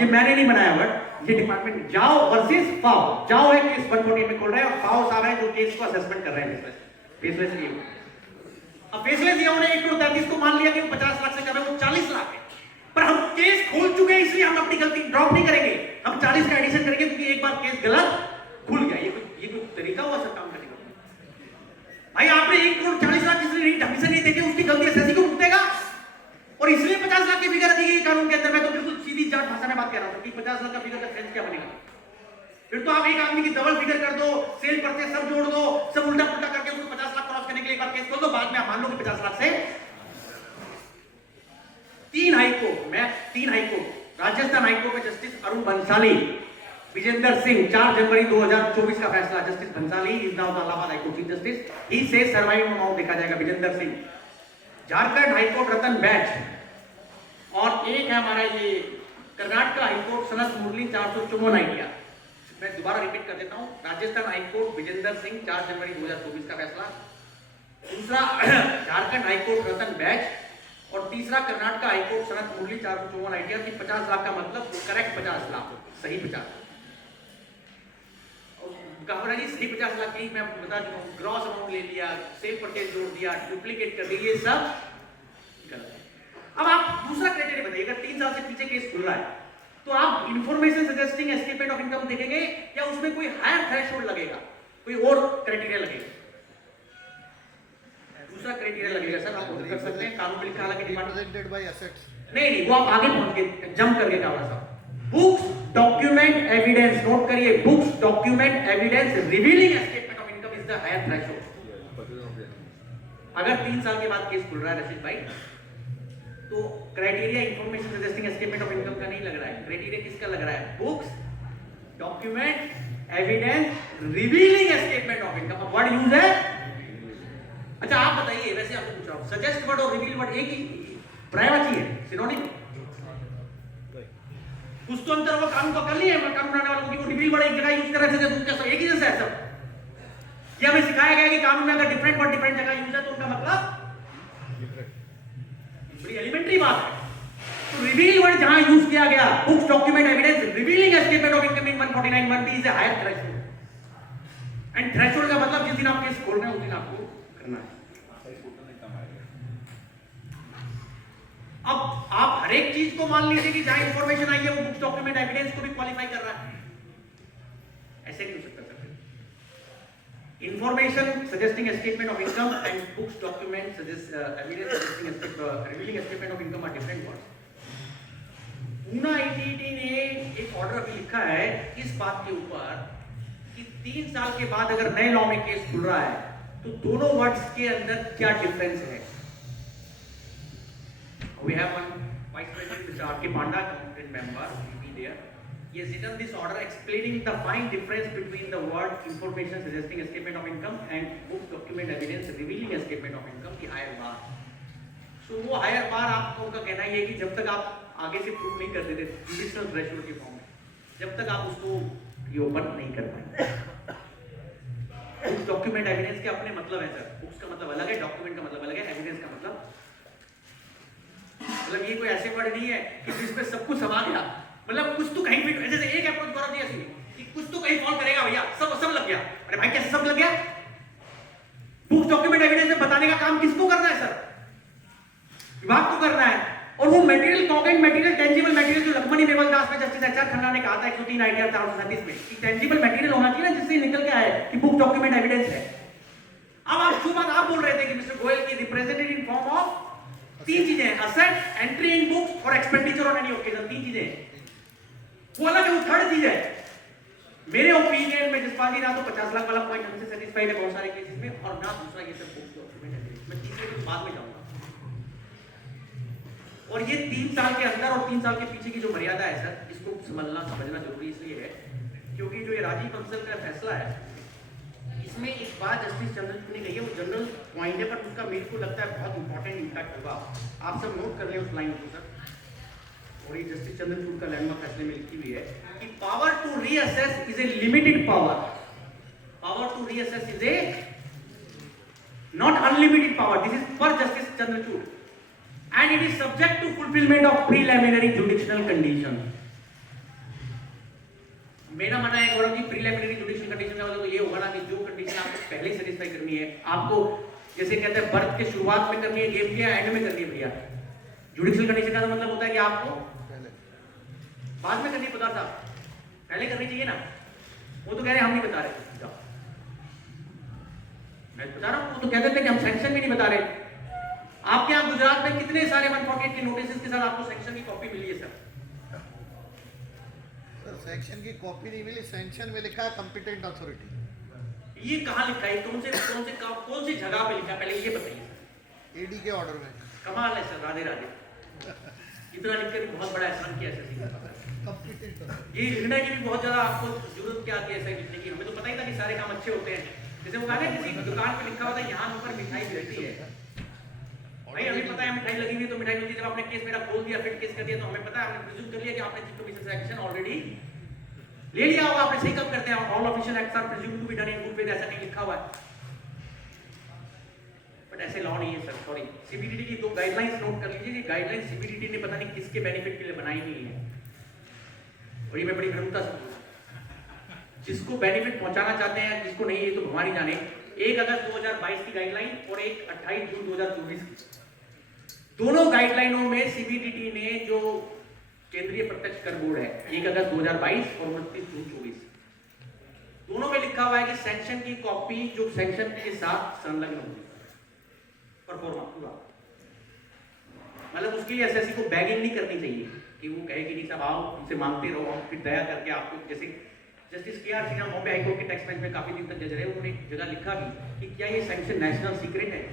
ये मैंने नहीं बनाया वर्ड, ये डिपार्टमेंट जाओ वर्सेस पाओ। जाओ है केस 148 में खोल रहे हैं और पाओ साहब है जो केस को असेसमेंट कर रहे हैं फेसलेस ये। अब फेसलेस ये उन्होंने 1 करोड़ 33 को मान लिया कि वो 50 लाख से कम है, वो 40 लाख है, पर हम केस खोल चुके हैं इसलिए हम अपनी गलती ड्रॉप नहीं करेंगे, हम 40 का एडिशन करेंगे क्योंकि एक बार केस गलत खुल गया। ये कोई तरीका हुआ सर काम करने का? भाई आपने 1 करोड़ 40 लाख जिसने ढंग से नहीं देखे उसकी गलती एसएससी को भुगतेगा, और इसलिए 50 लाख की फिगर दी गई कानून के अंदर। मैं तो बिल्कुल सीधी जाट भाषा में बात कर रहा हूं कि 50 लाख का फिगर का सेंस क्या बनेगा? फिर तो आप एक आदमी की डबल फिगर कर दो, सेल परचेज सब जोड़ दो, सब उल्टा पुल्टा करके उसको 50 लाख क्रॉस करने के लिए एक बार केस खोल दो, बाद में आप मान लो कि 50 लाख से 3 हाईकोर्ट राजस्थान हाईकोर्ट में जस्टिस अरुण बंसाली, विजेंदर सिंह, 4 जनवरी 2024 का फैसला। Justice Bansali is now the Allahabad high court chief justice, he says surviving amount देखा जाएगा विजेंदर सिंह। झारखंड हाईकोर्ट रतन बैच, और एक है हमारा ये कर्नाटक हाईकोर्ट सनत मुरली 454 आइडिया। मैं दोबारा रिपीट कर देता हूं, राजस्थान हाईकोर्ट विजेंदर सिंह 4 जनवरी 2024 का फैसला, दूसरा झारखंड हाईकोर्ट रतन बैच, और तीसरा कर्नाटक हाईकोर्ट सनत मुरली 454 आइडिया की 50 लाख का मतलब करेक्ट 50 लाख, सही 50 जी सही 50 लाख की मैं बता चुका हूं, ग्रॉस अमाउंट ले लिया, सेल परचेज जोड़ दिया, डुप्लीकेट कर दिया, ये सब गलत है। अब आप दूसरा क्राइटेरिया बताइए, अगर 3 साल से पीछे केस खुल रहा है तो आप information suggesting escapement of income देखेंगे या उसमें कोई हायर थ्रेशोल्ड लगेगा, कोई और क्राइटेरिया लगेगा? दूसरा क्राइटेरिया लगेगा सर, आप कर सकते हैं, कानून में लिखा हालांकि रिप्रेजेंटेड बाय एसेट्स। नहीं वो आप आगे पहुंच के जंप करके कावड़ा साहब, बुक्स डॉक्यूमेंट एविडेंस, नोट करिए, books document evidence revealing escapement of income is the higher threshold. अगर 3 साल के बाद केस खुल रहा है रशीद भाई, तो criteria information suggesting escapement of income का नहीं लग रहा है, क्राइटेरिया किसका लग रहा है? Books document evidence revealing escapement of income. अब वर्ड यूज है, अच्छा आप बताइए, वैसे आपको पूछ रहा हूं, सजेस्ट वर्ड और रिवील वर्ड एक ही पर्यायवाची है, सिनोनिम? कुछ तो अंतर वो कानून का कर लिए कानून बनाने वालों की, वो रिवील वर्ड एक जगह यूज कर रहे थे, दूसरा एक ही जैसा है सब। ये हमें सिखाया गया कि कानून में अगर डिफरेंट वर्ड डिफरेंट जगह यूज है तो उनका मतलब बड़ी एलिमेंट्री बात है। तो रिवील वर्ड जहां यूज किया गया, books document evidence revealing escapement of income in 149 1B is a higher threshold, and threshold का मतलब जिस दिन आप केस खोल रहे हैं उस दिन आपको करना है। अब आप हर एक चीज को मान लीजिए कि जहां इंफॉर्मेशन आई है वो बुक्स डॉक्यूमेंट एविडेंस को भी क्वालिफाई कर रहा है, ऐसे क्यों सकता है? Information suggesting escapement of income and books document suggest evidence suggesting revealing escapement of income are different words. Poona ITT ने एक ऑर्डर अभी लिखा है इस बात के ऊपर कि 3 साल के बाद अगर नए लॉ में केस खुल रहा है तो दोनों वर्ड्स के अंदर क्या डिफरेंस है। We have one vice president Mr. R.K. Panda, competent member, will be there. He has written this order explaining the fine difference between the word information suggesting escapement of income and books document evidence revealing escapement of income की higher बार। So वो higher बार आपका उनका कहना ये है कि जब तक आप आगे से प्रूव नहीं कर देते जुडिशियल थ्रेशोल्ड के फॉर्म में, जब तक आप उसको ये ओपन नहीं कर पाएंगे। डॉक्यूमेंट एविडेंस के अपने मतलब है सर, बुक्स का मतलब अलग है, डॉक्यूमेंट का मतलब अलग है, एविडेंस का मतलब ये कोई ऐसे वर्ड नहीं है कि जिसमें सब कुछ समा गया, मतलब कुछ तो कहीं फिट, जैसे एक अप्रोच गौरव जी ऐसी कि कुछ तो कहीं फॉल करेगा भैया, सब लग गया। अरे भाई कैसे सब लग गया? बुक्स डॉक्यूमेंट एविडेंस में बताने का काम किसको करना है सर? विभाग को करना है। और वो material, concrete material, tangible material जो लखमनी मेवल दास में जस्टिस एचआर खन्ना ने कहा था 103 आईटीआर 437 में कि टेंजिबल मटेरियल होना चाहिए ना, जिससे निकल के आए कि बुक डॉक्यूमेंट एविडेंस है। अब आप जो बात आप बोल रहे थे कि मिस्टर गोयल की रिप्रेजेंटेड इन फॉर्म ऑफ तीन चीजें, असेट, एंट्री इन बुक्स और एक्सपेंडिचर ऑन एनी ओकेजन, तीन चीजें। वो अलग है, वो थर्ड चीज है। मेरे ओपिनियन में जसपाल जी ना तो 50 लाख वाला पॉइंट हमसे सेटिस्फाइड है बहुत सारे केसेस में, और ना दूसरा ये सब बुक्स डॉक्यूमेंट एविडेंस। मैं तीसरे के बाद में जाऊंगा। और ये 3 साल के अंदर और 3 साल के पीछे की जो मर्यादा है सर, इसको समझना जरूरी इसलिए है क्योंकि जो ये राजीव बंसल का फैसला है, इसमें एक बात जस्टिस चंद्रचूड़ ने कही है, वो जनरल पॉइंट है पर उसका मेरे को लगता है बहुत इंपॉर्टेंट इंपैक्ट होगा। आप सब नोट कर लें उस लाइन को सर। और ये जस्टिस चंद्रचूड़ का लैंडमार्क फैसले में लिखी हुई है कि power to reassess is a limited power. Power to reassess is a not unlimited power. This is per justice Chandrachud and it is subject to fulfillment of preliminary judicial condition। मेरा मानना है Gaurav ji, preliminary judicial condition का मतलब तो ये होगा ना कि जो कंडीशन आपको पहले सेटिस्फाई करनी है, आपको जैसे कहते हैं बर्थ के शुरुआत में करनी है, गेम के एंड में करनी है भैया। जुडिशियल कंडीशन का मतलब होता है कि आपको बाद में करनी है, पता था पहले करनी चाहिए ना। वो तो कह रहे हैं हम नहीं बता रहे, मैं बता रहा हूँ। वो तो कहते थे कि हम सैंक्शन भी नहीं बता रहे। आपके यहाँ गुजरात में कितने सारे 148 के नोटिस के साथ आपको सैंक्शन की कॉपी मिली है सर? सर सैंक्शन की कॉपी नहीं मिली, सैंक्शन में लिखा है कॉम्पिटेंट अथॉरिटी। ये कहाँ लिखा है? कौन सी जगह पे लिखा है पहले ये बताइए। ईडी के ऑर्डर में। कमाल है सर, राधे राधे। इतना लिख के भी बहुत बड़ा एहसान किया सर। कॉम्पिटेंट ये लिखने की भी बहुत ज्यादा आपको जरूरत क्या आती है ऐसा लिखने की? हमें तो पता ही था कि सारे काम अच्छे होते हैं। जैसे वो कहा ना किसी दुकान पे लिखा होता है यहाँ ऊपर मिठाई मिलती है, भाई हमें पता है मिठाई लगी हुई है तो मिठाई मिलती है। जब आपने केस मेरा खोल दिया, फिर केस कर दिया, तो हमें पता है, हमने प्रिज्यूम कर लिया कि आपने चीफ कमीशन से एक्शन ऑलरेडी ले लिया होगा। आपने सही कब करते हैं, all official acts are presumed to be done in good faith, ऐसा नहीं लिखा हुआ है। बट ऐसे लॉ नहीं है सर, सॉरी। सीबीडीटी की 2 गाइडलाइंस नोट कर लीजिए। ये गाइडलाइंस सीबीडीटी ने पता नहीं किसके बेनिफिट के लिए बनाई हुई है, और ये मैं बड़ी प्रमुखता से बोलूं, जिसको बेनिफिट पहुंचाना चाहते हैं, जिसको नहीं ये तो भगवान ही जाने। 1 अगस्त 2022 की गाइडलाइन और एक 28 जून 2024 की, दोनों गाइडलाइनों में सीबीडीटी ने जो केंद्रीय प्रत्यक्ष कर बोर्ड है 1 अगस्त 2022 और 29 जून 2024, दोनों में लिखा हुआ है कि सैंक्शन की कॉपी जो सैंक्शन के साथ संलग्न होगी, परफॉर्मा पूरा। मतलब उसके लिए एसएससी को बैगिंग नहीं करनी चाहिए कि वो कहे कि नहीं साहब आओ उनसे मांगते रहो, हम फिर दया करके आपको। जैसे justice K R Shriram Bombay high court के टैक्स बेंच में काफी दिन तक जज रहे, उन्होंने एक जगह लिखा भी कि क्या ये सैंक्शन नेशनल सीक्रेट है?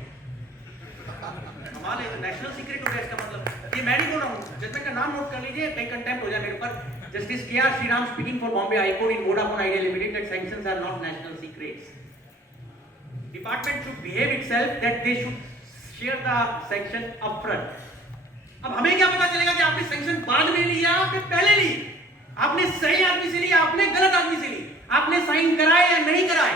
हमारे नेशनल सीक्रेट हो गया इसका मतलब। ये मैं नहीं बोल रहा हूँ, जजमेंट का नाम नोट कर लीजिए, कहीं कंटेम्प्ट हो जाए मेरे पर। Justice K R Sriram speaking for Bombay high court in Vodafone Idea Limited that sanctions are not national secrets. Department should behave itself that they should share the sanction upfront. अब हमें क्या पता चलेगा कि आपने सैंक्शन बाद में लिया, आपने पहले ली, आपने सही आदमी से लिया, आपने गलत आदमी से ली, आपने साइन कराए या नहीं कराए,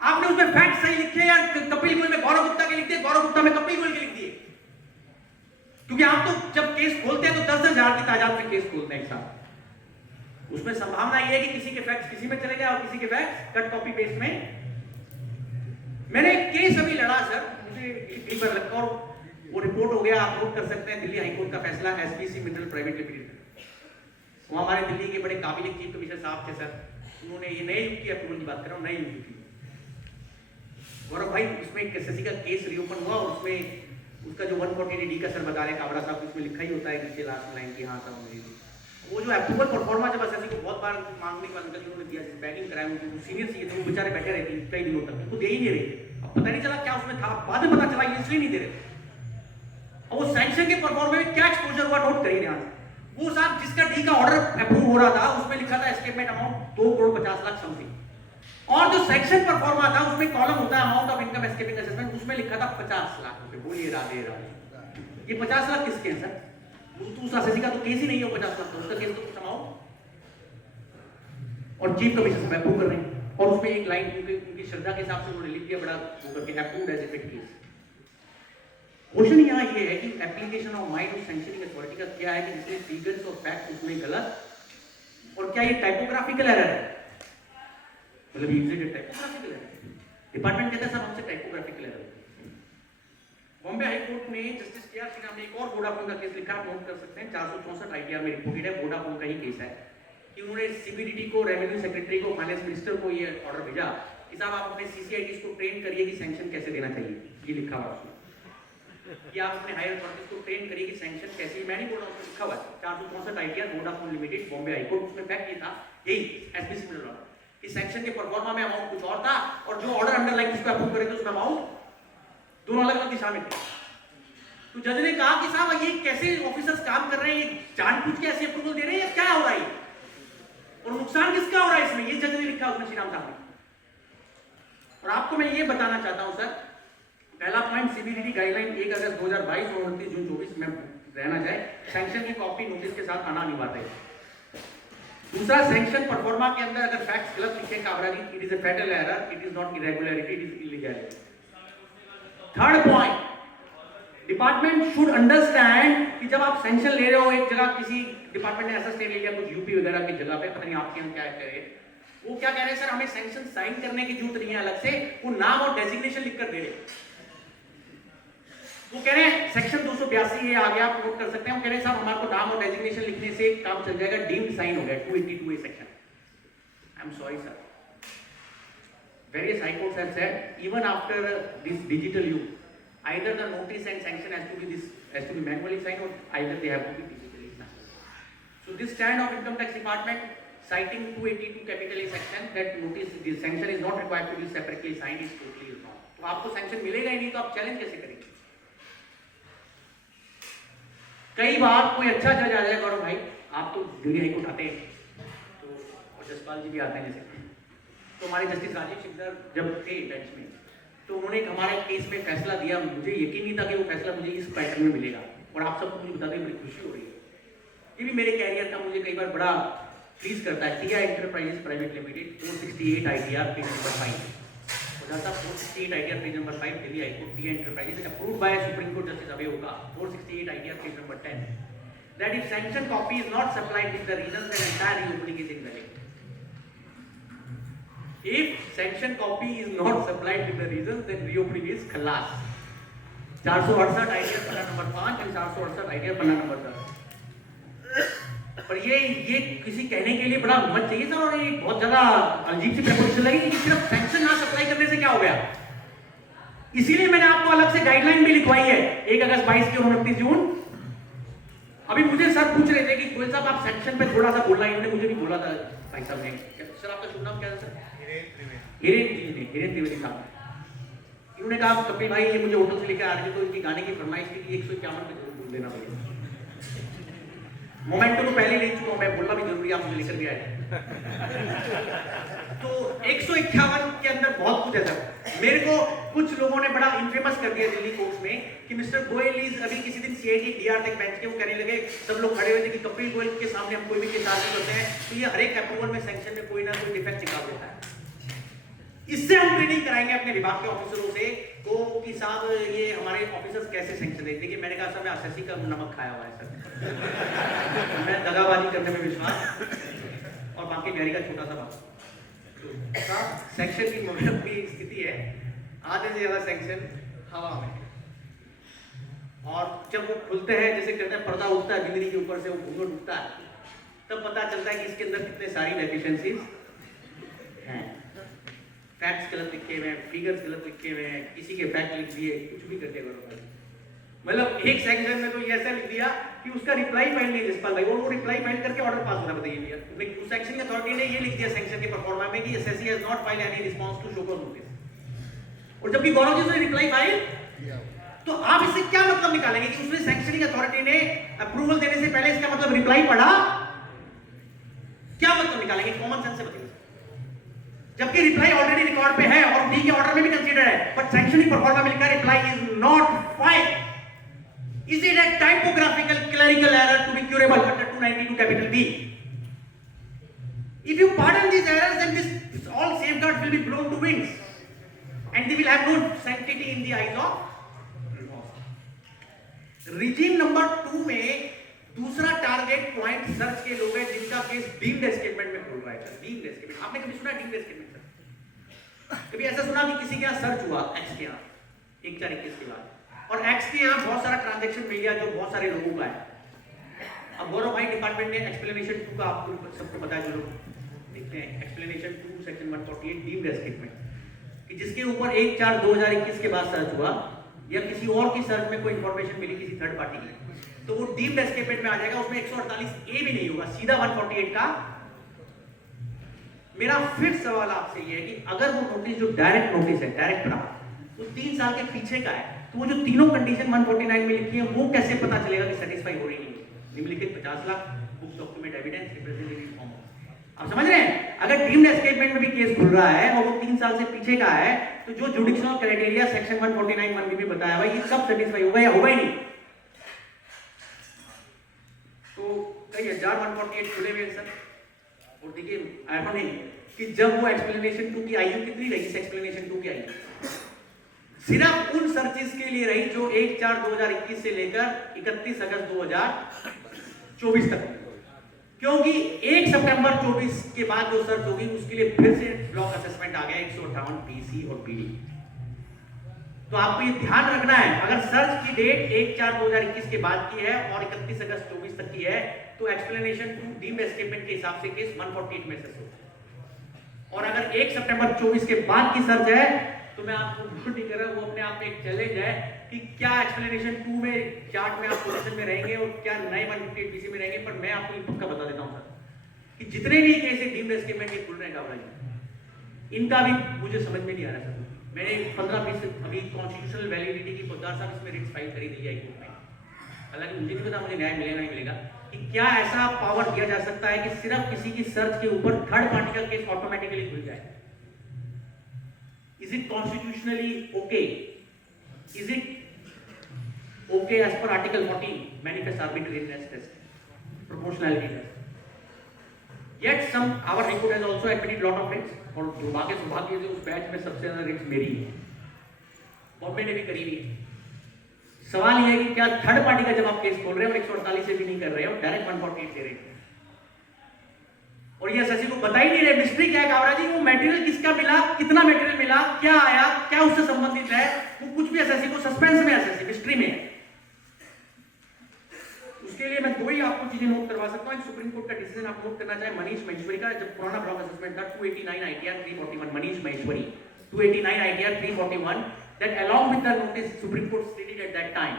आपने उसमें फैक्ट सही लिखे या कपिल गोयल में गौरव गुप्ता के लिख दिए, गौरव गुप्ता में कपिल गोयल के लिख दिए। क्योंकि आप तो जब केस खोलते हैं तो 10,000 की तादाद में केस खोलते हैं एक साथ। उसमें संभावना यह है कि किसी के फैक्ट्स किसी में चले जाए और किसी के फैक्ट्स कट कॉपी पेस्ट में। मैंने एक केस अभी लड़ा सर, मुझे यहीं पर रखा और वो रिपोर्ट हो गया, आप नोट कर सकते हैं। दिल्ली हाईकोर्ट का फैसला एसपीसी मिनरल प्राइवेट लिमिटेड। वो हमारे दिल्ली के बड़े काबिल चीफ कमिश्नर साहब थे सर, उन्होंने ये नए युग की अप्रूवल की बात कर रहा हूँ, नए युग की। गौरव भाई उसमें एक एसएससी का केस रीओपन हुआ और उसमें उसका जो 148D का सर बता रहे काबरा साहब, उसमें लिखा ही होता है नीचे लास्ट लाइन की हाँ साहब वो जो अप्रूवल परफॉर्मा जब एसएससी को बहुत बार मांगने के बाद उन्होंने दिया, बैगिंग कराया, उनको सीनियर सी थे, वो बेचारे बैठे रहते कई दिनों तक, उनको दे ही नहीं रहे। अब पता नहीं चला क्या उसमें था, बाद में पता चला इसलिए नहीं दे रहे। और वो सैंक्शन के परफॉर्मा में क्या एक्सपोजर हुआ नोट करिए ध्यान से। वो साहब जिसका डी का ऑर्डर अप्रूव हो रहा था उसमें लिखा था एस्केपमेंट अमाउंट 2,50,00,000 समथिंग, और जो सेक्शन परफॉर्मा था उसमें कॉलम होता है amount of income escaping assessment, उसमें लिखा था 50 लाख रुपए। बोलिए राधे राधे। ये 50 लाख किसके हैं सर? उस एसएससी का तो केस ही नहीं है 50 लाख, तो उसका केस तो कुछ अमाउंट और चीफ कमिश्नर से अप्रूव कर रहे हैं, और उसमें एक लाइन उनकी श्रद्धा के हिसाब से उन्होंने लिख दिया बड़ा वो करके approved as it is. Question यहाँ ये है कि application of mind of sanctioning authority का क्या है कि जिसमें फिगर्स और फैक्ट उसमें गलत, और क्या ये टाइपोग्राफिकल एरर है, मतलब is it typographical error? Department कहता है सर हमसे typographical error. Bombay high court ने जस्टिस के.आर. सिन्हा ने एक और वोडाफोन का केस लिखा, आप नोट कर सकते हैं, 464 ITR में रिपोर्टेड है, वोडाफोन का ही केस है कि उन्होंने CBDT को, रेवेन्यू सेक्रेटरी को, फाइनेंस मिनिस्टर को ये ऑर्डर भेजा कि साहब आप अपने CCITs को ट्रेन करिए कि सैंक्शन कैसे देना चाहिए, ये लिखा हुआ है कि आप अपने हायर अथॉरिटीज को ट्रेन करिए कि सैंक्शन कैसे, मैं नहीं बोल रहा हूँ, लिखा हुआ है 464 ITR Vodafone limited Bombay high court. उसमें फैक्ट ये था, यही SBC में ऑर्डर कि सैंक्शन के परफॉर्मा में अमाउंट कुछ और था और जो ऑर्डर अंडरलाइन जिसको अप्रूव करे थे उसमें अमाउंट दोनों अलग अलग दिशा में थे। तो जज ने कहा कि साहब ये कैसे ऑफिसर्स काम कर रहे हैं, ये जानबूझ के ऐसे अप्रूवल दे रहे हैं या क्या हो रहा है, और नुकसान किसका हो रहा है इसमें, ये जज ने लिखा उसमें श्रीराम साहब ने। और आपको मैं ये बताना चाहता हूं सर, पहला पॉइंट CBDT गाइडलाइन 1 अगस्त 2022 और 29 जून 24 में रहना चाहिए, सैंक्शन की कॉपी नोटिस के साथ आना अनिवार्य है। दूसरा, सैंक्शन परफॉर्मा के अंदर अगर फैक्ट्स गलत लिखे Kabraji, it is a fatal error, it is not irregularity, it is illegality. Third point, department should understand कि जब आप सैंक्शन ले रहे हो, एक जगह किसी डिपार्टमेंट ने ऐसा स्टेट ले लिया कुछ यूपी वगैरह की जगह पे, पता नहीं आपके यहाँ क्या करे, वो क्या कह रहे हैं सर हमें सैंक्शन साइन करने की जरूरत नहीं है अलग से, वो नाम और डेजिग्नेशन लिखकर दे रहे। वो कह रहे हैं सेक्शन 282 ये आ गया, आप नोट कर सकते हैं, वो कह रहे हैं साहब हमारे को नाम और डेजिग्नेशन लिखने से काम चल जाएगा, डीम्ड साइन हो गया 282A section. I am sorry sir, various high courts have said even after this digital use, either the notice and sanction has to be manually signed, or either they have to be digitally signed. So this stand of Income Tax Department citing 282 capital A section that notice the sanction is not required to be separately signed is totally wrong. तो आपको sanction मिलेगा ही नहीं तो आप challenge कैसे करेंगे? कई बार कोई अच्छा जज आ जाएगा, और भाई आप तो दिल्ली हाई कोर्ट आते हैं तो, और जसपाल जी भी आते हैं जैसे, तो हमारे जस्टिस राजीव सिंह जब थे बेंच में तो उन्होंने हमारे केस में फैसला दिया, मुझे यकीन नहीं था कि वो फैसला मुझे इस पैटर्न में मिलेगा, और आप सबको मुझे बताते बड़ी खुशी हो रही है। ये भी मेरे कैरियर का मुझे कई बार बड़ा प्लीज करता है। TI enterprises private limited 468 ITR page number 5, और 468 ITR page number 5 Delhi high court, TI enterprises approved by supreme court justice Abhay Oka 468 ITR page number 10, that if sanction copy is not supplied with the reasons, then entire reopening is invalid. If sanction copy is not supplied with the reasons, then reopening is खलास। 468 ITR पन्ना number 5 और 468 ITR पन्ना number 10। पर ये किसी कहने के लिए बड़ा हिम्मत चाहिए सर, और ये बहुत ज्यादा अजीब सी प्रपोजिशन लगी कि सिर्फ सैंक्शन ना सप्लाई करने से क्या हो गया। इसीलिए मैंने आपको अलग से गाइडलाइन भी लिखवाई है 1 अगस्त 22 और 29 जून। अभी मुझे सर पूछ रहे थे कि गोयल साहब आप सैंक्शन पे थोड़ा सा बोलना, इन्होंने मुझे भी बोला था भाई साहब ने। सर आपका शुभ नाम क्या है सर? हिरेन त्रिवेदी साहब। इन्होंने कहा कपिल भाई ये मुझे होटल से लेकर आ रहे थे तो इनकी गाने की फरमाइश थी कि 151 पे जरूर बोल देना भैया। मोमेंटो को पहले ले चुका हूं, मैं बोलना भी जरूरी है, आप मुझे लेकर भी आए। तो 151 के अंदर बहुत कुछ है सर। मेरे को कुछ लोगों ने बड़ा इनफेमस कर दिया दिल्ली कोर्ट्स में कि मिस्टर गोयल इज, अभी किसी दिन CIT DR तक बेंच के वो कहने लगे, सब लोग खड़े हुए थे कि कपिल गोयल के सामने हम कोई भी केस आगे करते हैं तो ये हर एक अप्रूवल में सैंक्शन में कोई ना कोई डिफेक्ट निकाल देता है। इससे हम ट्रेनिंग कराएंगे अपने विभाग के ऑफिसरों से को कि साहब ये हमारे ऑफिसर्स कैसे सैंक्शन देते। देखिए मैंने कहा सर मैं SSC का नमक खाया हुआ है सर मैं दगाबाजी करने में विश्वास, और बाकी गहरी का छोटा सा बात। तो सैंक्शन की अपनी स्थिति है, आधे से ज्यादा सैंक्शन हवा में, और जब वो खुलते हैं जैसे कहते हैं पर्दा उठता है बिजली के ऊपर से, वो घूंघट उठता है, तब पता चलता है कि इसके अंदर कितने सारी डेफिशिएंसीज हैं। फैक्ट्स गलत लिखे हुए हैं, फिगर्स गलत लिखे हुए हैं, किसी के फैक्ट लिख दिए, कुछ भी करके करो। मतलब एक सेक्शन में तो ये ऐसा लिख दिया कि उसका रिप्लाई फाइल नहीं जसपाल भाई, वो रिप्लाई फाइल करके ऑर्डर पास होना बताइए भैया। उस सेक्शन की अथॉरिटी ने ये लिख दिया सेक्शन के परफॉर्मा में कि SSC has not filed any response to show cause notice, और जबकि गौरव जी ने रिप्लाई फाइल, तो आप इससे क्या मतलब निकालेंगे कि उसने सेक्शनिंग अथॉरिटी ने अप्रूवल देने से पहले इसका मतलब रिप्लाई पढ़ा, क्या मतलब निकालेंगे? कॉमन सेंस से बताइए। जबकि रिप्लाई ऑलरेडी रिकॉर्ड पे है और डी के ऑर्डर में भी कंसीडर है, बट सैंक्शनिंग परफॉर्मा में लिखा reply is not filed. Is it a typographical clerical error to be curable under 292 capital B? If you pardon this regime number 2 में दूसरा टारगेट पॉइंट सर्च के लोग हैं जिनका केस डीम्ड एस्केपमेंट में खोल रहा है सर। डीम्ड एस्केपमेंट आपने कभी सुना डीम्ड एस्केपमेंट सर? कभी ऐसा सुना कि किसी के यहाँ सर्च हुआ एक्स के यहाँ 1/4/21 के बाद, और एक्स के यहाँ बहुत सारा ट्रांजैक्शन मिल गया जो बहुत सारे लोगों का है। अब गौरव भाई डिपार्टमेंट ने एक्सप्लेनेशन 2 का आपको सबको पता है, जो लोग देखते हैं एक्सप्लेनेशन 2 सेक्शन 148 डीम्ड एस्केपमेंट, कि जिसके ऊपर 1/4/2021 के बाद सर्च हुआ या किसी और की सर्च में कोई इंफॉर्मेशन मिली किसी थर्ड पार्टी की, तो वो डीम्ड एस्केपमेंट में आ जाएगा। उसमें 148A भी नहीं होगा, सीधा 148 का। मेरा फिर सवाल आपसे ये है कि अगर वो नोटिस जो डायरेक्ट नोटिस है, डायरेक्ट ड्राफ्ट, वो 3 साल के पीछे का है, तो वो जो तीनों कंडीशन 149 में लिखी है वो कैसे पता चलेगा कि सेटिस्फाई हो रही है? निम्नलिखित 50 lakh books document evidence representative form. आप समझ रहे हैं? अगर डीम्ड एस्केपमेंट में भी केस खुल रहा है और वो 3 साल से पीछे का है, तो जो जुडिशियल क्राइटेरिया सेक्शन 149(1) में बताया हुआ है, ये सब सेटिस्फाई होगा या होगा ही नहीं? तो कई हजार 148 खुले हुए सर। और देखिए आयरॉनिक कि जब वो एक्सप्लेनेशन 2 की आयु कितनी रही, इस एक्सप्लेनेशन 2 की आयु सिर्फ उन सर्चेस के लिए रही जो 1/4/2021 से लेकर 31 अगस्त 2024 तक, क्योंकि 1 सितंबर 24 के बाद जो सर्च होगी उसके लिए फिर से ब्लॉक असेसमेंट आ गया 158 BC और PD। तो आपको ये ध्यान रखना है, अगर सर्च की डेट 1/4/2021 के बाद की है और 31 अगस्त 24 तक की है, तो एक्सप्लेनेशन 2 डीम्ड एस्केपमेंट के हिसाब से केस 148 में से होगा। और अगर 1 सितंबर 24 के बाद की सर्च है, तो मैं आपको नहीं कर रहा, वो अपने आप में एक चैलेंज है कि क्या एक्सप्लेनेशन 2 में चार्ट में आप पोजीशन में रहेंगे और क्या नए 158 BC में रहेंगे। पर मैं आपको ये पक्का बता देता हूं सर कि जितने भी केस डीम्ड एस्केपमेंट के खुल रहे हैं काबरा, इनका भी मुझे समझ में नहीं आ रहा सर। मैंने 15-20 अभी कॉन्स्टिट्यूशनल वैलिडिटी की 50 साल इसमें रिट्स फाइल करी दी है कोर्ट में। हालांकि मुझे नहीं पता मुझे न्याय मिलेगा नहीं मिलेगा कि क्या ऐसा पावर दिया जा सकता है कि सिर्फ किसी की सर्च के ऊपर थर्ड पार्टी का केस ऑटोमेटिकली खुल जाए। Is it constitutionally okay? Is it okay as per Article 14, manifest arbitrariness test, proportionality test? Yet our High Court has also admitted lot of writs, और दुर्भाग्य सौभाग्य से उस बैच में सबसे ज्यादा रिट्स मेरी है, बॉम्बे ने भी करी हुई है। सवाल यह है कि क्या थर्ड पार्टी का जब आप केस खोल रहे हैं और 148 से भी नहीं कर रहे हो, डायरेक्ट 148 दे रहे हैं, और ये एसएससी को बता ही नहीं रहे मिस्ट्री क्या है कावरा जी, वो मटेरियल किसका मिला, कितना मटेरियल मिला, क्या आया, क्या उससे संबंधित है, वो कुछ भी एसएससी को सस्पेंस में, एसएससी मिस्ट्री में है। उसके लिए मैं 2 ही आपको चीजें नोट करवा सकता हूं। सुप्रीम कोर्ट का डिसीजन आप नोट करना चाहे मनीष महेश्वरी का, जब पुराना ब्लॉक असेसमेंट था 289 ITR 341, Manish Maheshwari 289 ITR 341, that along with the notice Supreme Court stated at that time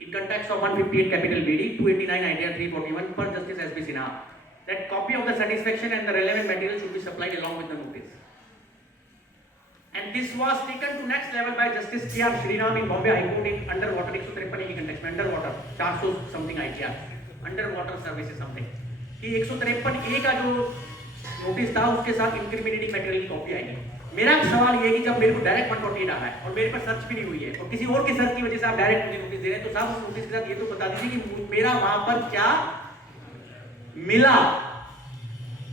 in context of 158 capital BD 289 ITR 341 per Justice SB Sinha, that copy of the satisfaction and the relevant material should be supplied along with the notice. And this was taken to next level by Justice K.R. Shriram in Bombay High Court in underwater 153 की context में, underwater 400 something ITR, underwater services something, कि 153A का जो notice था उसके साथ incriminating material की copy आएगी। मेरा सवाल ये है कि जब मेरे को डायरेक्ट 148 आ रहा है और मेरे पर सर्च भी नहीं हुई है और किसी और की सर्च की वजह से आप डायरेक्ट मुझे नोटिस दे रहे हैं, तो साहब उस नोटिस के साथ ये तो बता दीजिए कि मेरा वहां पर क्या मिला।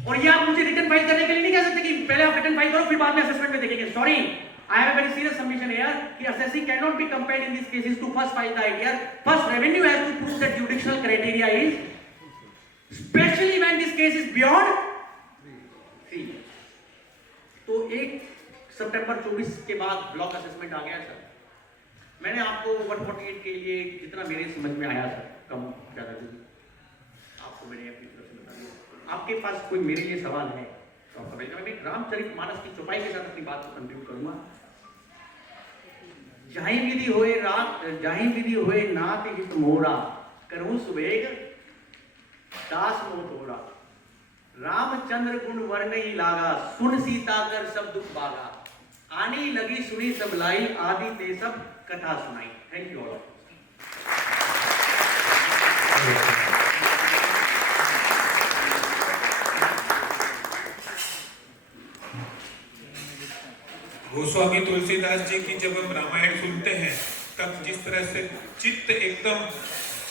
और ये आप मुझे रिटर्न फाइल करने के लिए नहीं कह सकते कि पहले आप रिटर्न फाइल करो फिर बाद में असेसमेंट में देखेंगे। Sorry, I have a very serious submission here कि assessee cannot be compared in these cases to first file the ITR. First, revenue has to prove that jurisdictional criteria is, especially when this case is beyond 3. तो 1 सितंबर 24 के बाद block assessment आ गया sir. मैंने आपको 148 के लिए जितना मेरे समझ में आया सर, कम ज्यादा आपको मैंने अपनी तरफ से बता दिया। आपके पास कोई मेरे लिए सवाल है तो आप मैं रामचरितमानस की चौपाई के साथ अपनी बात को कंटिन्यू करूंगा। जाहि विधि होए नाथ हित मोरा, करहु सुबेग दास मोह तोरा। रामचंद्र गुण वर्ण ही लागा, सुन सीता कर सब दुख भागा। आनी लगी सुनी सब लाई, आदि ते सब कथा सुनाई। Thank you all. Goswami Tulsidas ji की जब हम रामायण सुनते हैं तब जिस तरह से चित्त एकदम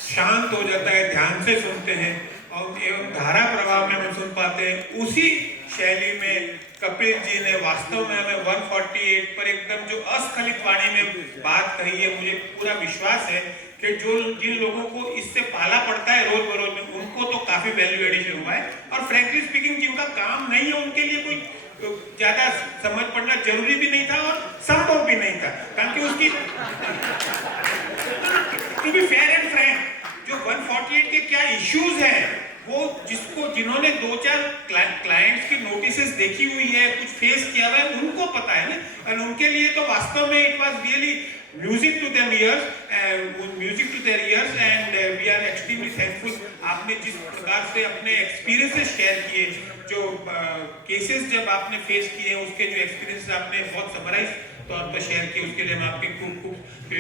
शांत हो जाता है, ध्यान से सुनते हैं और एवं धारा प्रभाव में हम सुन पाते हैं, उसी शैली में कपिल जी ने वास्तव में हमें 148 पर एकदम जो अस्खलित वाणी में बात कही है, मुझे पूरा विश्वास है कि जो जिन लोगों को इससे पाला पड़ता है रोज बरोज में, उनको तो काफी वैल्यू एडिशन हुआ है। और फ्रैंकली स्पीकिंग जिनका काम नहीं है उनके लिए कोई ज्यादा समझ पड़ना जरूरी भी नहीं था और संभव भी नहीं था, कारण कि उसकी to be fair and frank जो 148 के क्या इश्यूज हैं, वो जिन्होंने 2-4 क्लाइंट्स की नोटिसेस देखी हुई है, कुछ फेस किया हुआ है, उनको पता है ना। और उनके लिए तो वास्तव में it was really music to their ears and we are extremely thankful. आपने जिस प्रकार से अपने एक्सपीरियंसेस शेयर किए, जो केसेस जब आपने फेस किए, उसके जो एक्सपीरियंसेस आपने बहुत समराइज तौर पर शेयर किए, उसके लिए हम आपके खूब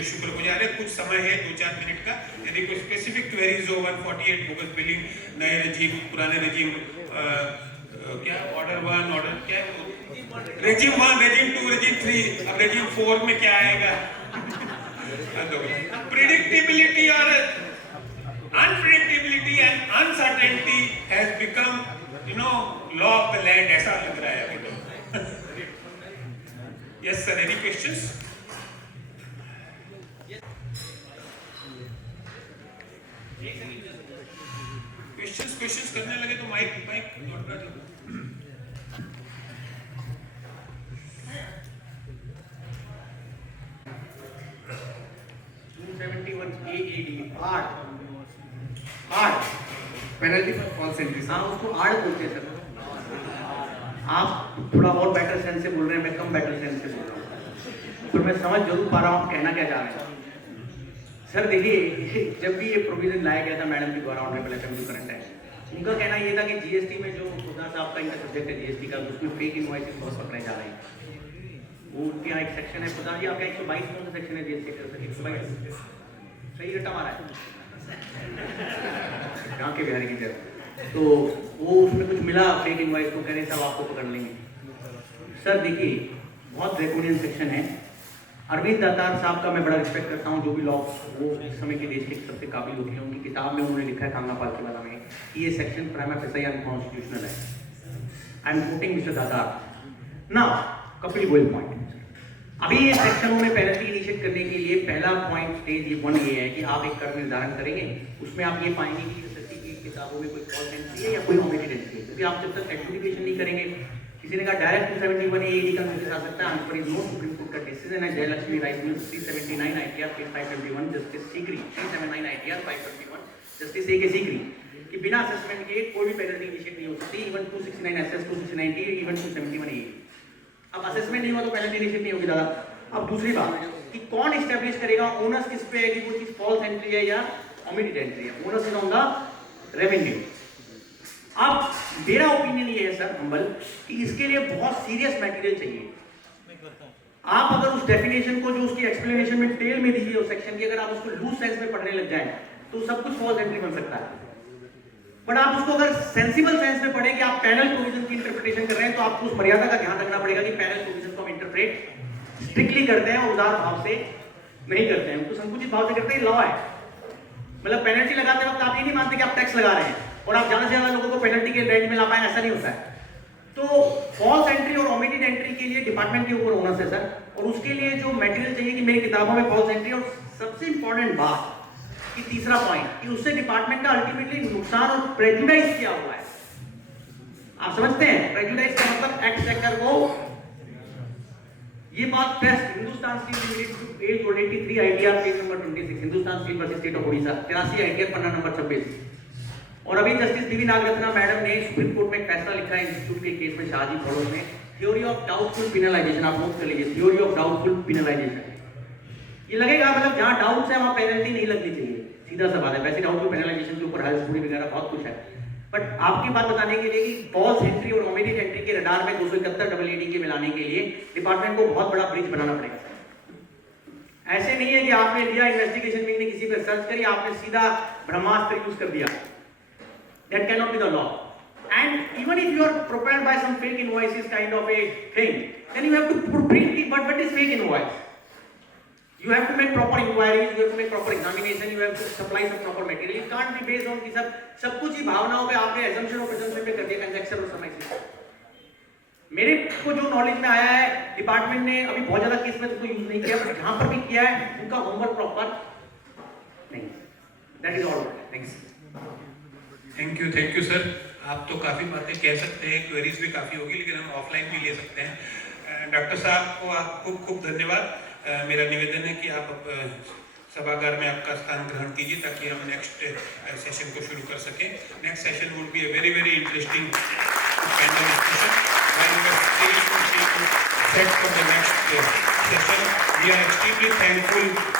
शुक्रगुजार हैं। कुछ समय है 2-4 मिनट का, यदि कोई स्पेसिफिक क्वेरीज हो 148 बोगस बिलिंग, नए रजीम, पुराने रजीम, क्या ऑर्डर 1, ऑर्डर क्या रजीम 1, रजीम 2, रजीम 3, अब रजीम 4 में क्या आएगा, प्रिडिक्टेबिलिटी और unpredictability and uncertainty has become law of the land, ऐसा लग रहा है मुझे। Yes sir, any questions? Questions करने लगे तो माइक नोट कर लो। पेनल्टी फॉर फॉल्स एंट्री, हाँ उसको आड़ बोलते हैं सर। आप थोड़ा और बेटर सेंस से बोल रहे हैं, मैं कम बेटर सेंस से बोल रहा हूँ, तो मैं समझ जरूर पा रहा हूँ आप कहना क्या चाह रहे हैं। सर देखिए, जब भी ये प्रोविजन लाया गया था मैडम के द्वारा ऑनरेबल असेंबली करंट है, उनका कहना ये था कि जीएसटी में जो खुदा साहब का इनका सब्जेक्ट है जीएसटी का, उसमें फेक इनवॉइसेस बहुत पकड़े जा रहे हैं। वो उनके यहाँ एक सेक्शन है, खुदा जी आपका 122 कौन सा सेक्शन है जीएसटी का? 122 सही रट्टा मारा है जहाँ के बिहारी की तरफ। तो वो उसमें कुछ मिला फेक इनवॉइस को, कह रहे साहब आपको पकड़ लेंगे। सर देखिए, बहुत ड्रैकोनियन सेक्शन है। अरविंद दातार साहब का मैं बड़ा रिस्पेक्ट करता हूँ, जो भी लॉ वो इस समय के देश के सबसे काबिल वकील हैं। उनकी किताब में उन्होंने लिखा है कांगापाल के बारे में कि ये सेक्शन प्राइमा फेसाई अनकॉन्स्टिट्यूशनल है। I am quoting mister Datar. Now Kapil Goyal point, अभी ये सेक्शन में पेनल्टी इनिशिएट करने के लिए पहला पॉइंट स्टेज 1 ये है कि आप एक कर निर्धारण करेंगे, उसमें आप ये पाएंगे कि किताबों में कोई फॉल्स एंट्री है या कोई ओमिटेड एंट्री है। क्योंकि आप जब तक एडजुडिकेशन नहीं करेंगे, किसी ने कहा डायरेक्ट 271 एडी का नोटिस आ सकता है, answer is no. Supreme court का डिसीजन है जयलक्ष्मी राइट में 379 ITR 521 justice Sikri 379 ITR 521 justice A K Sikri कि बिना असेसमेंट के कोई भी पेनल्टी इनिशिएट नहीं हो सकती, इवन 269 एसएस 269 इवन 271 ए। अब असेसमेंट नहीं हुआ तो पेनल्टी इनिशिएट नहीं होगी दादा। अब दूसरी बात कि कौन एस्टैब्लिश करेगा, ओनर्स किस पे है कि वो चीज फॉल्स एंट्री है या ओमिटेड एंट्री है। Owners is on the revenue. अब मेरा ओपिनियन ये है सर हम्बल कि इसके लिए बहुत सीरियस मटेरियल चाहिए। आप अगर उस डेफिनेशन को जो उसकी एक्सप्लेनेशन में टेल में दीजिए उस सेक्शन की, अगर आप उसको लूज सेंस में पढ़ने लग जाएं तो सब कुछ फॉल्स एंट्री बन सकता है। बट आप उसको अगर सेंसिबल सेंस में पढ़ें कि आप पैनल प्रोविजन की इंटरप्रिटेशन कर रहे हैं, तो आपको उस मर्यादा का ध्यान रखना पड़ेगा कि पैनल प्रोविजन को हम इंटरप्रेट स्ट्रिक्टली करते हैं, उदार भाव से नहीं करते हैं, उनको संकुचित भाव से करते हैं। लॉ है, मतलब पेनल्टी लगाते वक्त आप ये नहीं मानते कि आप टैक्स लगा रहे हैं और आप ज्यादा से ज्यादा लोगों को पेनल्टी के रेंज में ला पाए, ऐसा नहीं होता है। तो फॉल्स एंट्री और ओमिटेड एंट्री के लिए डिपार्टमेंट के ऊपर होना है सर, और उसके लिए जो मटेरियल चाहिए कि मेरी किताबों में फॉल्स एंट्री, और सबसे इंपॉर्टेंट बात कि तीसरा पॉइंट कि उससे डिपार्टमेंट का अल्टीमेटली नुकसान और प्रेजुडाइज क्या हुआ है। आप समझते हैं प्रेजुडाइज का मतलब एक्ट सेक्टर को, ये बात test Hindustan steel limited page 183 ITR page number 26, Hindustan steel versus state of Odisha 83 ITR पन्ना नंबर 26। और अभी जस्टिस डीवी नागरत्ना मैडम ने सुप्रीम कोर्ट में एक फैसला लिखा है इंस्टीट्यूट के केस में शाहजी फॉलोज में, थ्योरी ऑफ डाउटफुल पिनलाइजेशन। आप नोट कर लीजिए, थ्योरी ऑफ डाउटफुल पिनलाइजेशन। ये लगेगा मतलब जहां डाउट्स है वहां पेनल्टी नहीं लगनी चाहिए, सीधा सा बात है। वैसे डाउटफुल पिनलाइजेशन के ऊपर हाई स्कूल वगैरह बहुत कुछ है, बट आपकी बात बताने के लिए कि फॉल्स एंट्री और ओमिटेड एंट्री के रडार में 271 डबल एडी के मिलाने के लिए डिपार्टमेंट को बहुत बड़ा ब्रिज बनाना पड़ेगा। ऐसे नहीं है कि आपने लिया इन्वेस्टिगेशन विंग ने किसी पे सर्च करी, आपने सीधा ब्रह्मास्त्र यूज कर दिया। That cannot be the law. And even if you are propelled by some fake invoices kind of a thing, then you have to bring the, but what is fake invoice? You have to make proper inquiries, you have to make proper examination, you have to supply some proper material. It can't be based on कि सब कुछ ही भावनाओं पे आपने assumption और presumption पे कर दिया, conjecture और surmise। मेरे को जो नॉलेज में आया है, डिपार्टमेंट ने अभी बहुत ज्यादा केस में तो यूज नहीं किया, बट जहां पर भी किया है उनका होमवर्क प्रॉपर नहीं। That is all. Thanks. Thank you sir. आप तो काफ़ी बातें कह सकते हैं, क्वेरीज भी काफ़ी होगी, लेकिन हम ऑफलाइन भी ले सकते हैं। डॉक्टर साहब को आप खूब खूब धन्यवाद। मेरा निवेदन है कि आप सभागार में आपका स्थान ग्रहण कीजिए ताकि हम नेक्स्ट सेशन को शुरू कर सकें। Next session would be a very interesting panel discussion when we are still set for the next session. We are extremely thankful